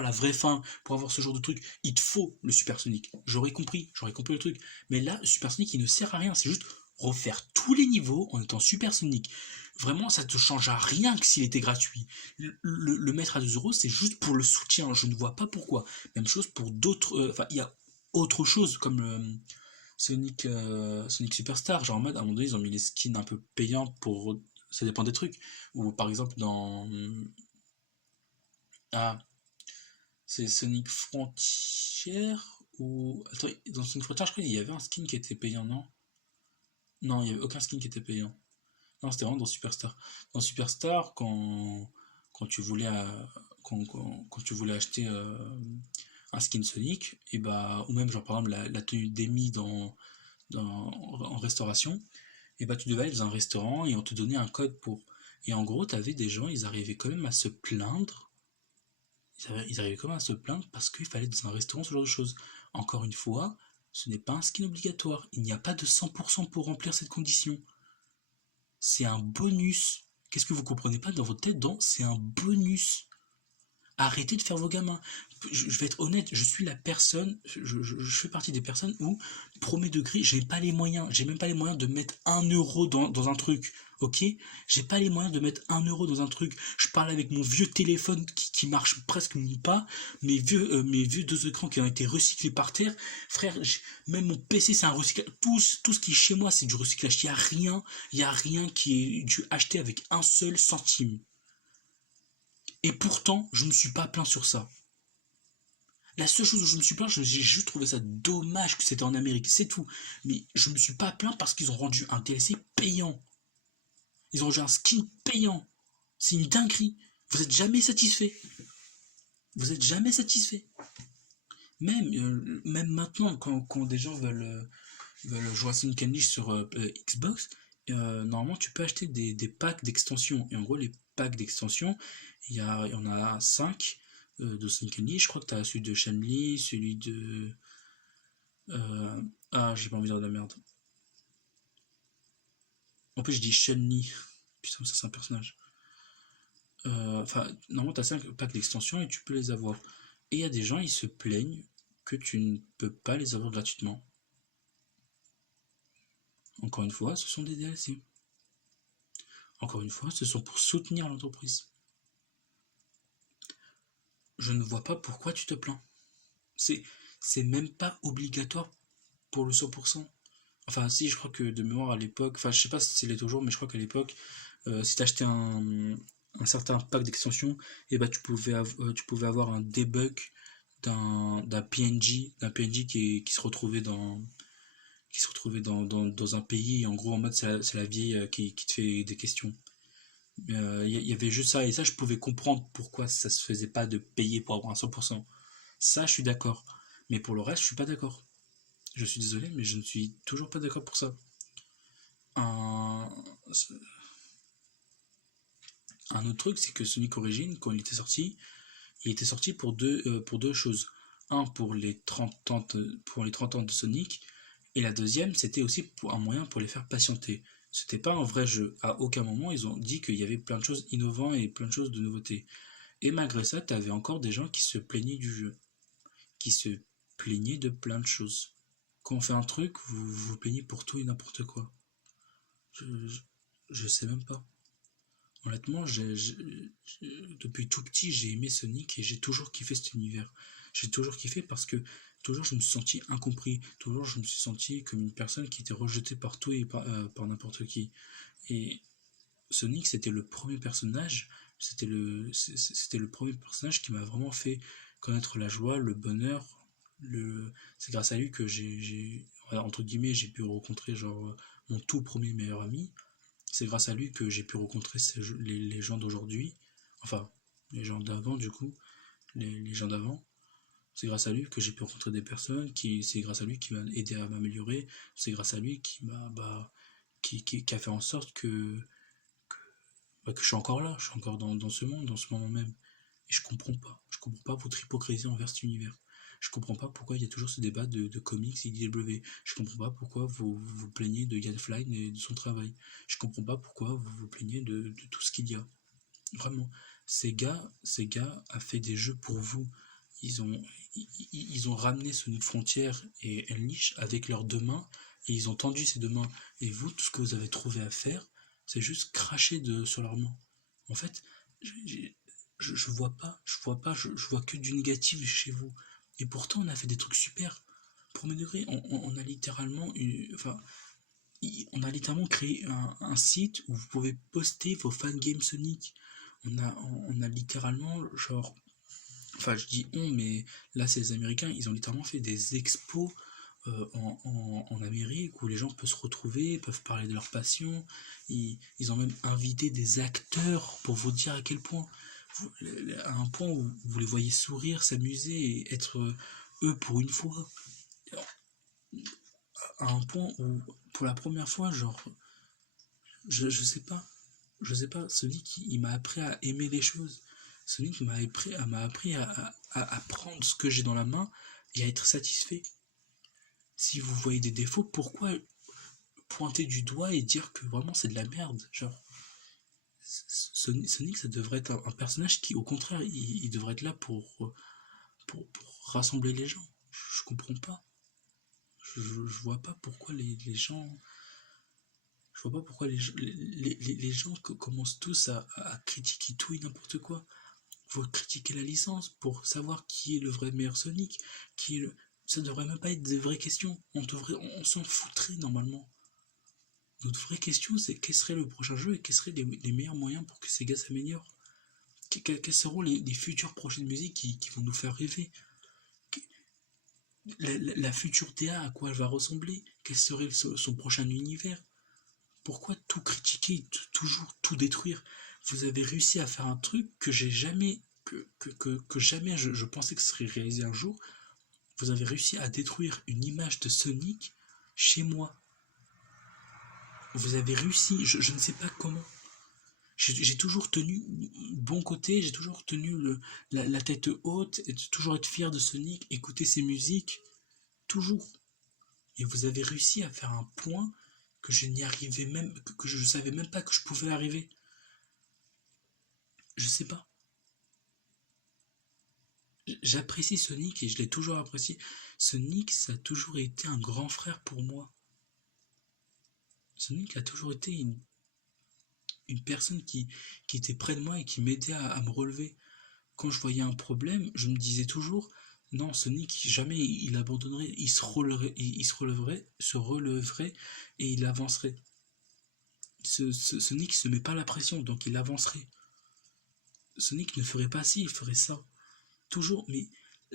la vraie fin, pour avoir ce genre de truc, il te faut le supersonique. J'aurais compris le truc. Mais là, le supersonique, il ne sert à rien, c'est juste refaire tous les niveaux en étant Super Sonic. Vraiment, ça te change à rien que s'il était gratuit. Le mettre à 2 euros, c'est juste pour le soutien. Je ne vois pas pourquoi. Même chose pour d'autres. Enfin, il y a autre chose comme Sonic Superstar. Genre en mode, à un moment donné, ils ont mis les skins un peu payants pour. Ça dépend des trucs. Ou par exemple, dans. Ah, c'est Sonic Frontier. Ou. Attends, dans Sonic Frontier, je crois qu'il y avait un skin qui était payant, non? Non, il n'y avait aucun skin qui était payant. Non, c'était vraiment dans Superstar. Dans Superstar, quand tu voulais, quand tu voulais acheter un skin Sonic, et bah, ou même genre par exemple la tenue d'Amy en restauration, et bah tu devais aller dans un restaurant et on te donnait un code pour. Et en gros, t'avais des gens, ils arrivaient quand même à se plaindre. Ils arrivaient quand même à se plaindre parce qu'il fallait dans un restaurant ce genre de choses. Encore une fois, ce n'est pas un skin obligatoire. Il n'y a pas de 100% pour remplir cette condition. C'est un bonus. Qu'est-ce que vous comprenez pas dans votre tête? C'est un bonus. Arrêtez de faire vos gamins. Je vais être honnête, je suis la personne, je fais partie des personnes où, premier degré, j'ai pas les moyens. J'ai même pas les moyens de mettre 1 euro dans un truc. Ok? J'ai pas les moyens de mettre 1 euro dans un truc. Je parle avec mon vieux téléphone qui marche presque pas. Mes vieux 2 écrans qui ont été recyclés par terre. Frère, même mon PC c'est un recyclage. Tout ce qui est chez moi c'est du recyclage. Il y a rien qui est dû acheter avec un seul centime. Et pourtant, je ne me suis pas plaint sur ça. La seule chose où je me suis plaint, j'ai juste trouvé ça dommage que c'était en Amérique, c'est tout. Mais je me suis pas plaint parce qu'ils ont rendu un DLC payant. Ils ont rendu un skin payant. C'est une dinguerie. Vous êtes jamais satisfait. Vous êtes jamais satisfait. Même maintenant, quand des gens veulent jouer à Sonic Unleashed sur Xbox, normalement tu peux acheter des packs d'extensions. Et en gros, les packs d'extensions, il y en a 5 de Sonic Unleashed. Je crois que tu as celui de Shenmue, celui de. Ah, j'ai pas envie de dire de la merde. En plus, je dis Chun-Li. Putain, ça c'est un personnage. Enfin, normalement, tu as 5 packs d'extensions et tu peux les avoir. Et il y a des gens, ils se plaignent que tu ne peux pas les avoir gratuitement. Encore une fois, ce sont des DLC. Encore une fois, ce sont pour soutenir l'entreprise. Je ne vois pas pourquoi tu te plains. C'est même pas obligatoire pour le 100%. Enfin, si, je crois que de mémoire à l'époque, enfin, je sais pas si c'est les toujours, mais je crois qu'à l'époque, si t'achetais un certain pack d'extension, et bah tu pouvais avoir un debug d'un PNJ qui se retrouvait dans un pays, et en gros en mode c'est la vieille qui te fait des questions. Il y avait juste ça, et ça je pouvais comprendre pourquoi ça se faisait pas de payer pour avoir un 100%. Ça je suis d'accord. Mais pour le reste, je suis pas d'accord. Je suis désolé, mais je ne suis toujours pas d'accord pour ça. Un, un autre truc, c'est que Sonic Origins, quand il était sorti pour deux choses. Un, pour les 30 ans de Sonic, et la deuxième, c'était aussi pour un moyen pour les faire patienter. C'était pas un vrai jeu. À aucun moment, ils ont dit qu'il y avait plein de choses innovantes et plein de choses de nouveautés. Et malgré ça, t'avais encore des gens qui se plaignaient du jeu, qui se plaignaient de plein de choses. Quand on fait un truc, vous vous plaignez pour tout et n'importe quoi. Je, je, je sais même pas. Honnêtement, depuis tout petit, j'ai aimé Sonic et j'ai toujours kiffé cet univers. J'ai toujours kiffé parce que toujours je me suis senti incompris. Toujours je me suis senti comme une personne qui était rejetée par tout et par n'importe qui. Et Sonic, c'était le premier personnage, c'était le premier personnage qui m'a vraiment fait connaître la joie, le bonheur. C'est grâce à lui que entre guillemets, j'ai pu rencontrer genre mon tout premier meilleur ami. C'est grâce à lui que j'ai pu rencontrer les gens d'aujourd'hui, enfin les gens d'avant du coup, les gens d'avant. C'est grâce à lui que j'ai pu rencontrer des personnes, c'est grâce à lui qui m'a aidé à m'améliorer, c'est grâce à lui qui m'a qui a fait en sorte que je suis encore là, je suis encore dans ce monde, dans ce moment même. Et je comprends pas votre hypocrisie envers cet univers. Je comprends pas pourquoi il y a toujours ce débat de comics IDW. Je comprends pas pourquoi vous vous plaignez de Ian Flynn et de son travail. Je comprends pas pourquoi vous vous plaignez de tout ce qu'il y a. Vraiment, ces gars a fait des jeux pour vous. Ils ont, ils ont ramené Sonic Frontier et Unleash avec leurs deux mains. et ils ont tendu ces deux mains. Et vous, tout ce que vous avez trouvé à faire, c'est juste cracher sur leurs mains. En fait, je vois pas, je vois que du négatif chez vous. Et pourtant, on a fait des trucs super. Premier degré, on a littéralement enfin, on a littéralement créé un site où vous pouvez poster vos fangames Sonic. On a littéralement, genre, enfin je dis on, mais là c'est les Américains, ils ont littéralement fait des expos en Amérique où les gens peuvent se retrouver, peuvent parler de leur passion. Ils ont même invité des acteurs pour vous dire à quel point, à un point où vous les voyez sourire, s'amuser et être eux pour une fois. À un point où, pour la première fois, genre, je sais pas, Sonic, il m'a appris à aimer les choses. Sonic m'a appris à prendre ce que j'ai dans la main et à être satisfait. Si vous voyez des défauts, pourquoi pointer du doigt et dire que vraiment c'est de la merde? Genre, Sonic, ça devrait être un personnage qui, au contraire, il devrait être là pour rassembler les gens. Je comprends pas. Je vois pas pourquoi les gens. Je vois pas pourquoi les gens commencent tous à critiquer tout et n'importe quoi. Faut critiquer la licence pour savoir qui est le vrai meilleur Sonic, qui est le... Ça devrait même pas être des vraies questions. On s'en foutrait normalement. Notre vraie question, c'est quel serait le prochain jeu et quels seraient les meilleurs moyens pour que ces gars s'améliorent. Quelles seront les futures prochaines musiques qui vont nous faire rêver. La future DA, à quoi elle va ressembler. Quel serait son prochain univers. Pourquoi tout critiquer, toujours tout détruire? Vous avez réussi à faire un truc que j'ai jamais, que jamais je pensais que ce serait réalisé un jour. Vous avez réussi à détruire une image de Sonic chez moi. Vous avez réussi, je ne sais pas comment. J'ai toujours tenu bon côté, j'ai toujours tenu la tête haute, et toujours être fier de Sonic, écouter ses musiques, toujours. Et vous avez réussi à faire un point que je n'y arrivais même, que je ne savais même pas que je pouvais arriver. Je sais pas. J'apprécie Sonic et je l'ai toujours apprécié. Sonic, ça a toujours été un grand frère pour moi. Sonic a toujours été une personne qui était près de moi et qui m'aidait à me relever. Quand je voyais un problème, je me disais toujours, non, Sonic, jamais il abandonnerait, il se releverait et il avancerait. Sonic se met pas la pression, donc il avancerait. Sonic ne ferait pas ci, il ferait ça. Toujours, mais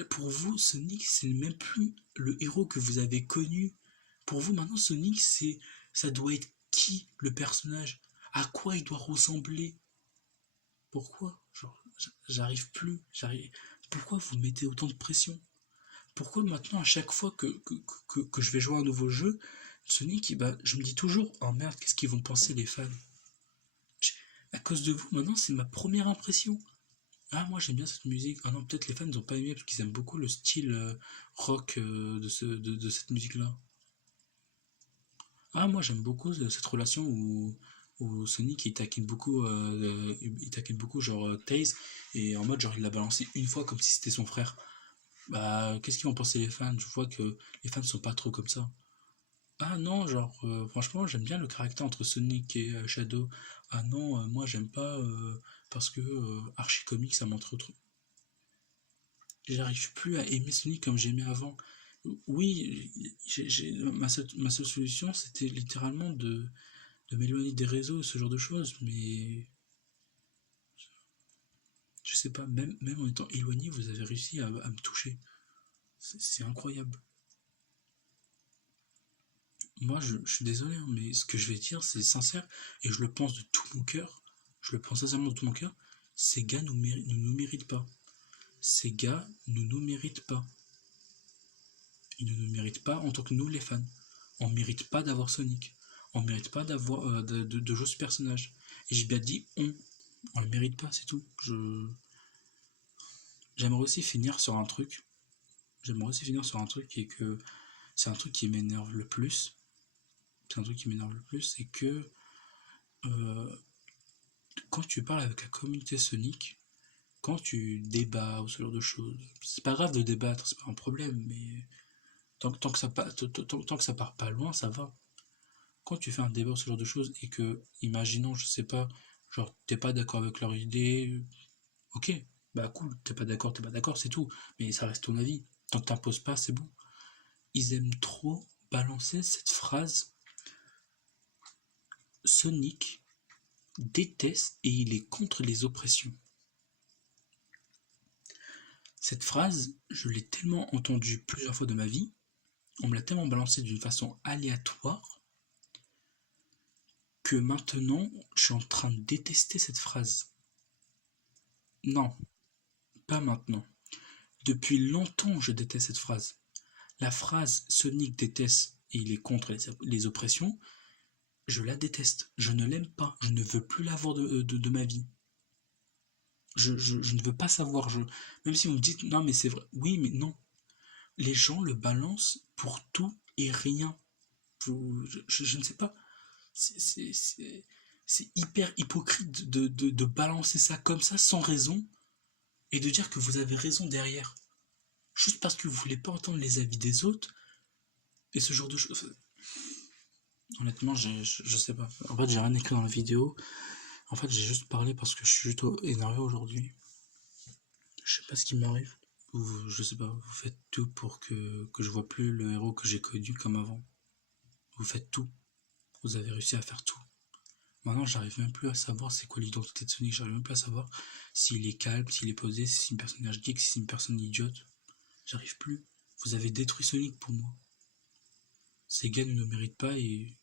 pour vous, Sonic, c'est même plus le héros que vous avez connu. Pour vous, maintenant, Sonic, ça doit être qui, le personnage? À quoi il doit ressembler? Pourquoi? Genre, j'arrive plus. Pourquoi vous mettez autant de pression? Pourquoi maintenant, à chaque fois que je vais jouer à un nouveau jeu, Sonic, bah, je me dis toujours, oh merde, qu'est-ce qu'ils vont penser les fans? À cause de vous, maintenant, c'est ma première impression. Ah, moi j'aime bien cette musique. Ah non, peut-être les fans n'ont pas aimé parce qu'ils aiment beaucoup le style rock de cette musique-là. Ah, moi j'aime beaucoup cette relation où Sonic il taquine beaucoup genre Taze, et en mode genre il l'a balancé une fois comme si c'était son frère. Bah, qu'est-ce qu'ils vont penser les fans? Je vois que les fans sont pas trop comme ça. Ah non, genre, franchement, j'aime bien le caractère entre Sonic et Shadow. Ah non, moi j'aime pas parce que Archie Comics ça montre autre. J'arrive plus à aimer Sonic comme j'aimais avant. Oui, ma seule solution c'était littéralement de m'éloigner des réseaux, ce genre de choses, mais je sais pas, même en étant éloigné, vous avez réussi à me toucher. C'est incroyable. Moi, je suis désolé, hein, mais ce que je vais dire, c'est sincère, et je le pense de tout mon cœur. Je le pense sincèrement de tout mon cœur. Ces gars ne nous méritent pas. Ces gars ne nous méritent pas. Ils ne nous méritent pas en tant que nous, les fans. On ne mérite pas d'avoir Sonic. On ne mérite pas d'avoir de jouer ce personnage. Et j'ai bien dit on le mérite pas, c'est tout. J'aimerais aussi finir sur un truc. J'aimerais aussi finir sur un truc et que c'est un truc qui m'énerve le plus. C'est un truc qui m'énerve le plus, c'est que euh, quand tu parles avec la communauté Sonic, quand tu débats ou ce genre de choses, c'est pas grave de débattre, c'est pas un problème, mais Tant que ça part pas loin, ça va. Quand tu fais un débat sur ce genre de choses et que, imaginons, je sais pas, genre, t'es pas d'accord avec leur idée, ok, bah cool, t'es pas d'accord, c'est tout. Mais ça reste ton avis. Tant que t'imposes pas, c'est bon. Ils aiment trop balancer cette phrase: Sonic déteste et il est contre les oppressions. Cette phrase, je l'ai tellement entendue plusieurs fois de ma vie, on me l'a tellement balancée d'une façon aléatoire, que maintenant, je suis en train de détester cette phrase. Non, pas maintenant. Depuis longtemps, je déteste cette phrase. La phrase Sonic déteste et il est contre les oppressions, je la déteste. Je ne l'aime pas. Je ne veux plus l'avoir de ma vie. Je ne veux pas savoir. Même si vous me dites non, mais c'est vrai. Oui, mais non. Les gens le balancent pour tout et rien. Je ne sais pas. C'est hyper hypocrite de balancer ça comme ça sans raison et de dire que vous avez raison derrière. Juste parce que vous voulez pas entendre les avis des autres et ce genre de choses. Honnêtement, je sais pas. En fait, j'ai rien écrit dans la vidéo. En fait, j'ai juste parlé parce que je suis juste énervé aujourd'hui. Je sais pas ce qui m'arrive. Ou je sais pas, vous faites tout pour que je vois plus le héros que j'ai connu comme avant. Vous faites tout. Vous avez réussi à faire tout. Maintenant, j'arrive même plus à savoir c'est quoi l'identité de Sonic. J'arrive même plus à savoir s'il est calme, s'il est posé, si c'est une personne geek, si c'est une personne idiote. J'arrive plus. Vous avez détruit Sonic pour moi. Sega ne le mérite pas et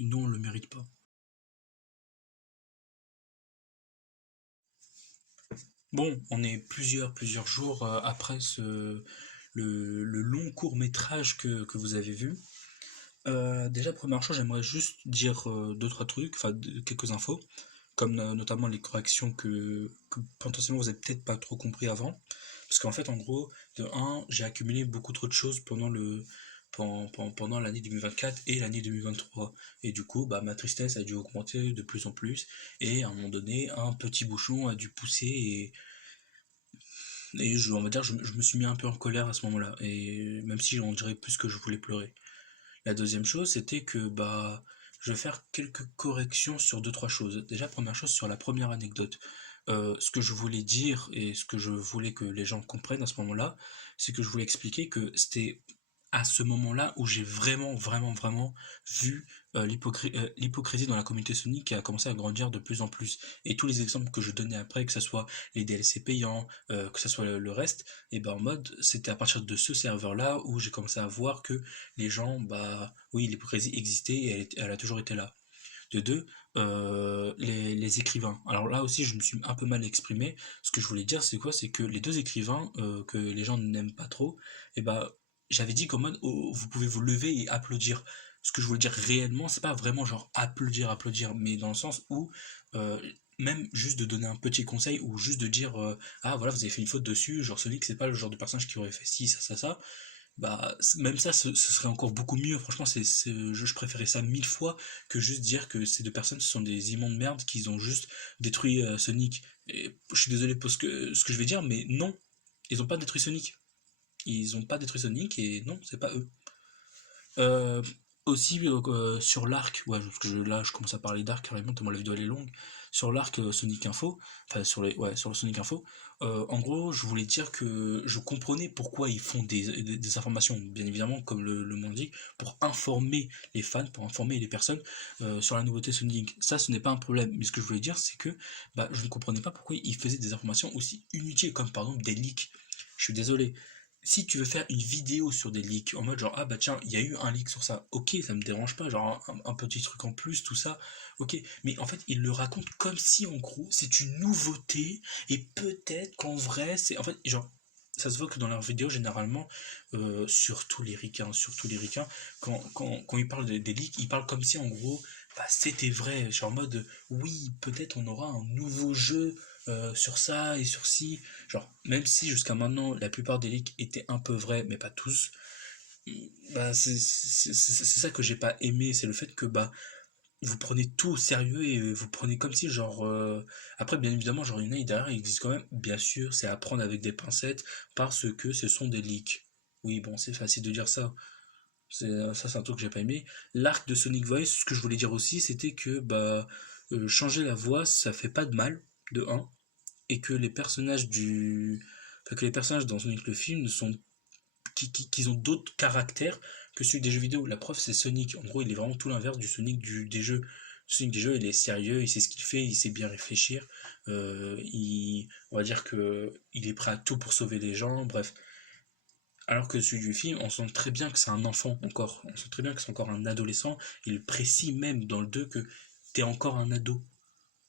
nous on le mérite pas. Bon, on est plusieurs jours après le long court métrage que vous avez vu. Déjà, première chose, j'aimerais juste dire deux, trois trucs, enfin quelques infos, comme notamment les corrections que potentiellement vous avez peut-être pas trop compris avant. Parce qu'en fait, en gros, de un, j'ai accumulé beaucoup trop de choses pendant l'année 2024 et l'année 2023. Et du coup, bah, ma tristesse a dû augmenter de plus en plus. Et à un moment donné, un petit bouchon a dû pousser on va dire, je me suis mis un peu en colère à ce moment-là. Et même si on dirait plus que je voulais pleurer. La deuxième chose, c'était que bah, je vais faire quelques corrections sur deux, trois choses. Déjà, première chose, sur la première anecdote. Ce que je voulais dire et ce que je voulais que les gens comprennent à ce moment-là, c'est que je voulais expliquer que c'était à ce moment-là où j'ai vraiment vu l'hypocrisie dans la communauté Sony qui a commencé à grandir de plus en plus. Et tous les exemples que je donnais après, que ce soit les DLC payants, que ce soit le reste, et ben en mode, c'était à partir de ce serveur-là où j'ai commencé à voir que les gens, bah oui, l'hypocrisie existait et elle a toujours été là. De deux, les écrivains. Alors là aussi, je me suis un peu mal exprimé. Ce que je voulais dire, c'est quoi? C'est que les deux écrivains que les gens n'aiment pas trop, et bah, j'avais dit qu'en mode, oh, vous pouvez vous lever et applaudir. Ce que je voulais dire réellement, c'est pas vraiment genre applaudir, mais dans le sens où euh, même juste de donner un petit conseil ou juste de dire ah voilà, vous avez fait une faute dessus, genre Sonic, c'est pas le genre de personnage qui aurait fait ci, ça, bah même ça ce serait encore beaucoup mieux. Franchement, je préférais ça mille fois que juste dire que ces deux personnes ce sont des immondes merdes qui ont juste détruit Sonic. Et je suis désolé pour ce que je vais dire, mais non, ils ont pas détruit Sonic. Ils ont pas détruit Sonic et non, c'est pas eux. Euh, Aussi sur l'arc, ouais, parce que là je commence à parler d'arc carrément tellement la vidéo elle est longue. Sur l'arc Sonic Info, enfin sur le Sonic Info, en gros je voulais dire que je comprenais pourquoi ils font des informations, bien évidemment comme le nom dit, pour informer les fans, pour informer les personnes sur la nouveauté Sonic. Ça ce n'est pas un problème, mais ce que je voulais dire c'est que bah, je ne comprenais pas pourquoi ils faisaient des informations aussi inutiles comme par exemple des leaks. Je suis désolé, si tu veux faire une vidéo sur des leaks, en mode genre, ah bah tiens, il y a eu un leak sur ça, ok, ça me dérange pas, genre un petit truc en plus, tout ça, ok, mais en fait, il le raconte comme si en gros, c'est une nouveauté, et peut-être qu'en vrai, c'est. En fait, genre, ça se voit que dans leurs vidéos, généralement, surtout les ricains, quand ils parlent des leaks, ils parlent comme si en gros, bah, c'était vrai, genre en mode, oui, peut-être on aura un nouveau jeu sur ça et sur ci. Genre, même si jusqu'à maintenant la plupart des leaks étaient un peu vrais, mais pas tous, bah c'est ça que j'ai pas aimé, c'est le fait que bah vous prenez tout au sérieux et vous prenez comme si genre après bien évidemment genre une derrière il existe quand même, bien sûr c'est à prendre avec des pincettes parce que ce sont des leaks. Oui, bon, c'est facile de dire ça. Ça, c'est un truc que j'ai pas aimé. L'arc de Sonic Voice, ce que je voulais dire aussi, c'était que bah changer la voix, ça fait pas de mal, de un, et que les personnages enfin, que les personnages dans Sonic le film ne sont qu'ils ont d'autres caractères que celui des jeux vidéo. La preuve, c'est Sonic. En gros, il est vraiment tout l'inverse du Sonic des jeux. Le Sonic des jeux, il est sérieux, il sait ce qu'il fait, il sait bien réfléchir. On va dire que il est prêt à tout pour sauver les gens. Bref, alors que celui du film, on sent très bien que c'est un enfant encore. On sent très bien que c'est encore un adolescent. Il précise même dans le 2 que t'es encore un ado.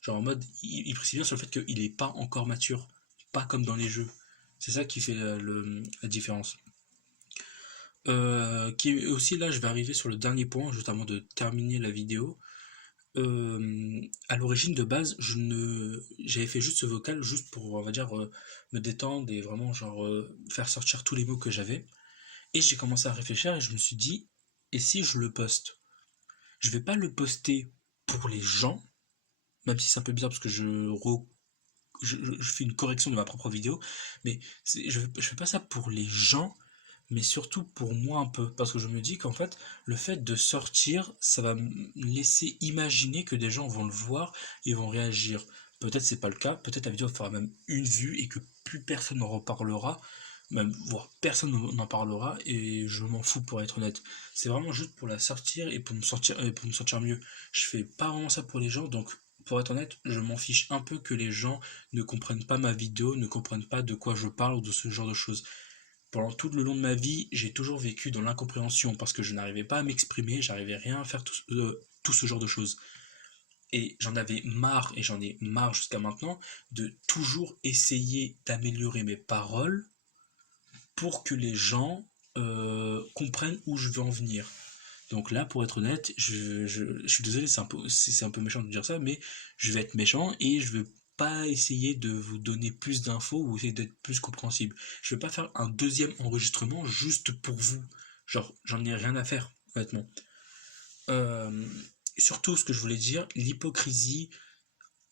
Genre en mode, il précise bien sur le fait qu'il est pas encore mature. Pas comme dans les jeux. C'est ça qui fait la différence. Qui est aussi là, je vais arriver sur le dernier point, juste avant de terminer la vidéo. À l'origine de base, j'avais fait juste ce vocal juste pour, on va dire, me détendre et vraiment genre faire sortir tous les mots que j'avais. Et j'ai commencé à réfléchir et je me suis dit, et si je le poste? Je vais pas le poster pour les gens, même si c'est un peu bizarre parce que je fais une correction de ma propre vidéo, mais je fais pas ça pour les gens, mais surtout pour moi un peu, parce que je me dis qu'en fait, le fait de sortir, ça va me laisser imaginer que des gens vont le voir et vont réagir. Peut-être c'est pas le cas, peut-être la vidéo fera même une vue et que plus personne n'en reparlera, même voire personne n'en parlera et je m'en fous pour être honnête. C'est vraiment juste pour la sortir et pour me sentir mieux. Je fais pas vraiment ça pour les gens, donc pour être honnête, je m'en fiche un peu que les gens ne comprennent pas ma vidéo, ne comprennent pas de quoi je parle ou de ce genre de choses. Pendant tout le long de ma vie, j'ai toujours vécu dans l'incompréhension parce que je n'arrivais pas à m'exprimer, j'arrivais rien à faire tout ce genre de choses. Et j'en avais marre, et j'en ai marre jusqu'à maintenant, de toujours essayer d'améliorer mes paroles pour que les gens comprennent où je veux en venir. Donc là, pour être honnête, je suis désolé, c'est un peu méchant de dire ça, mais je vais être méchant et je vais pas essayer de vous donner plus d'infos ou essayer d'être plus compréhensible. Je vais pas faire un deuxième enregistrement juste pour vous. Genre, j'en ai rien à faire, honnêtement. Euh, Surtout, ce que je voulais dire, l'hypocrisie,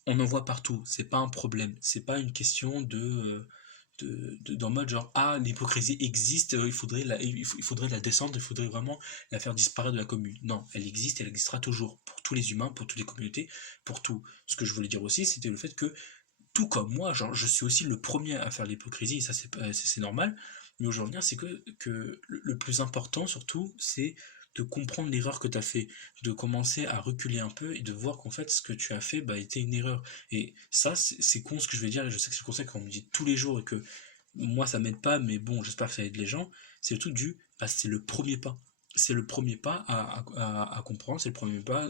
on en voit partout. C'est pas un problème. C'est pas une question d'en mode genre ah l'hypocrisie existe, il faudrait la descendre, il faudrait vraiment la faire disparaître de la commune. Non, elle existe, elle existera toujours pour tous les humains, pour toutes les communautés, pour tout. Ce que je voulais dire aussi, c'était le fait que tout comme moi, genre je suis aussi le premier à faire l'hypocrisie, et ça c'est normal. Mais aujourd'hui, c'est que le plus important surtout, c'est de comprendre l'erreur que tu as fait, de commencer à reculer un peu et de voir qu'en fait ce que tu as fait bah, était une erreur. Et ça, c'est con ce que je vais dire, et je sais que c'est le conseil qu'on me dit tous les jours et que moi ça m'aide pas, mais bon, j'espère que ça aide les gens. C'est le truc bah, c'est le premier pas. C'est le premier pas à comprendre, c'est le premier pas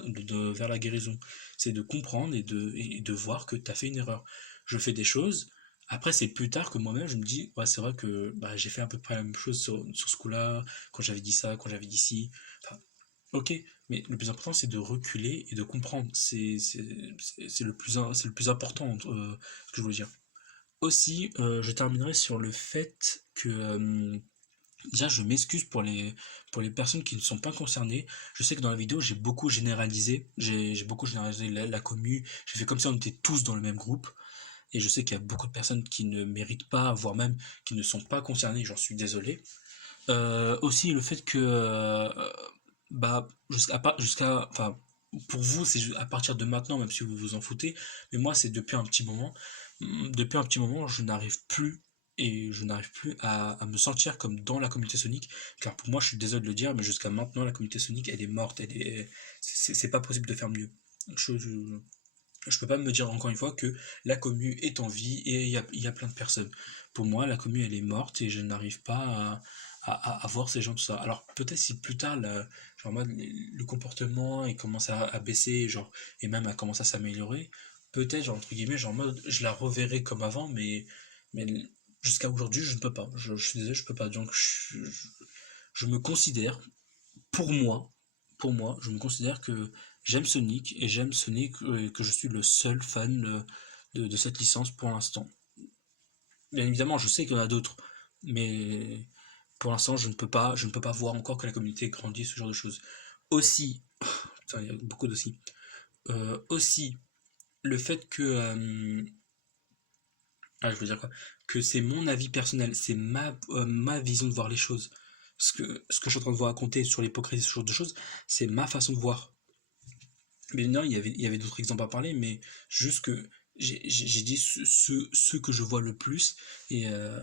vers la guérison. C'est de comprendre et de voir que tu as fait une erreur. Je fais des choses, après c'est plus tard que moi-même je me dis, ouais c'est vrai que bah, j'ai fait à peu près la même chose sur ce coup-là, quand j'avais dit ça, quand j'avais dit ci. Enfin, ok, mais le plus important c'est de reculer et de comprendre. C'est le plus important, ce que je voulais dire. Aussi, je terminerai sur le fait que déjà je m'excuse pour les personnes qui ne sont pas concernées. Je sais que dans la vidéo j'ai beaucoup généralisé, j'ai beaucoup généralisé la commu, j'ai fait comme si on était tous dans le même groupe. Et je sais qu'il y a beaucoup de personnes qui ne méritent pas, voire même qui ne sont pas concernées, j'en suis désolé. Aussi le fait que bah enfin pour vous c'est à partir de maintenant même si vous vous en foutez, mais moi c'est depuis un petit moment. Depuis un petit moment je n'arrive plus et je n'arrive plus à me sentir comme dans la communauté Sonic, car pour moi je suis désolé de le dire mais jusqu'à maintenant la communauté Sonic elle est morte, c'est pas possible de faire mieux. Je peux pas me dire encore une fois que la commu est en vie et il y a plein de personnes. Pour moi, la commu elle est morte et je n'arrive pas à voir ces gens tout ça. Alors peut-être si plus tard genre moi, le comportement il commence à baisser genre et même à commencer à s'améliorer, peut-être genre entre guillemets genre mode je la reverrai comme avant mais jusqu'à aujourd'hui je ne peux pas. Je suis désolé je peux pas donc je me considère pour moi, je me considère que j'aime Sonic et j'aime Sonic que je suis le seul fan de cette licence pour l'instant. Bien évidemment, je sais qu'il y en a d'autres, mais pour l'instant, je ne peux pas voir encore que la communauté grandit, ce genre de choses. Aussi, putain, il y a beaucoup d'aussi. Aussi, le fait que Ah, je veux dire quoi? Que c'est mon avis personnel, c'est ma vision de voir les choses. Ce que je suis en train de vous raconter sur l'hypocrisie, ce genre de choses, c'est ma façon de voir. Mais non, il y avait d'autres exemples à parler, mais juste que j'ai dit ce que je vois le plus et, euh,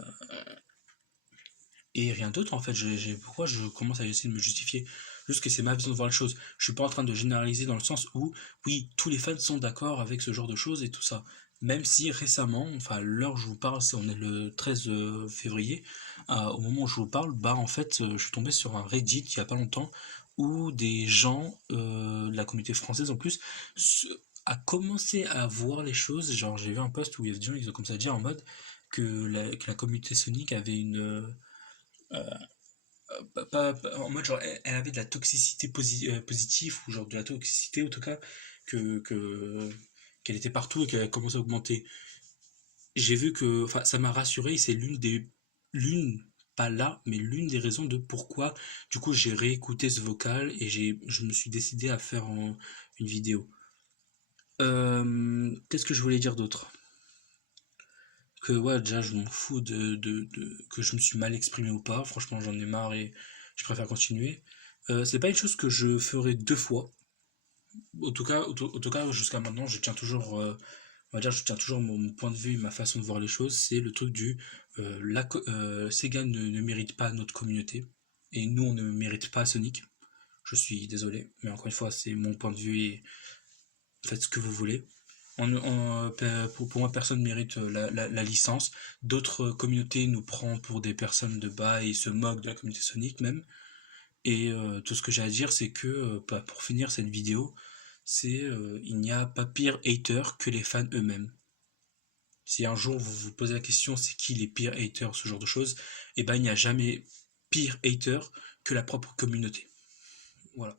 et rien d'autre en fait. Pourquoi je commence à essayer de me justifier? Juste que c'est ma vision de voir les choses. Je suis pas en train de généraliser dans le sens où, oui, tous les fans sont d'accord avec ce genre de choses et tout ça. Même si récemment, enfin, à l'heure où je vous parle, on est le 13 février, au moment où je vous parle, bah en fait, je suis tombé sur un Reddit il y a pas longtemps où des gens de la communauté française en plus se- a commencé à voir les choses. Genre, j'ai vu un post où il y avait des gens qui ont commencé à dire en mode que la communauté Sonic avait en mode genre elle avait de la toxicité positive ou genre de la toxicité en tout cas qu'elle était partout et qu'elle a commencé à augmenter. J'ai vu que enfin ça m'a rassuré et c'est l'une pas là mais l'une des raisons de pourquoi du coup j'ai réécouté ce vocal et je me suis décidé à faire une vidéo. Qu'est-ce que je voulais dire d'autre? Que ouais, déjà je m'en fous que je me suis mal exprimé ou pas, franchement j'en ai marre et je préfère continuer. C'est pas une chose que je ferai deux fois. Au tout cas jusqu'à maintenant, je tiens toujours, on va dire, je tiens toujours mon point de vue, ma façon de voir les choses. C'est le truc Sega ne mérite pas notre communauté et nous on ne mérite pas Sonic. Je suis désolé, mais encore une fois, c'est mon point de vue et faites ce que vous voulez. Pour moi, personne ne mérite la licence. D'autres communautés nous prennent pour des personnes de bas et se moquent de la communauté Sonic même. Et tout ce que j'ai à dire, c'est que bah, pour finir cette vidéo, il n'y a pas pire hater que les fans eux-mêmes. Si un jour vous vous posez la question, c'est qui les pires haters, ce genre de choses, et ben il n'y a jamais pire hater que la propre communauté. Voilà.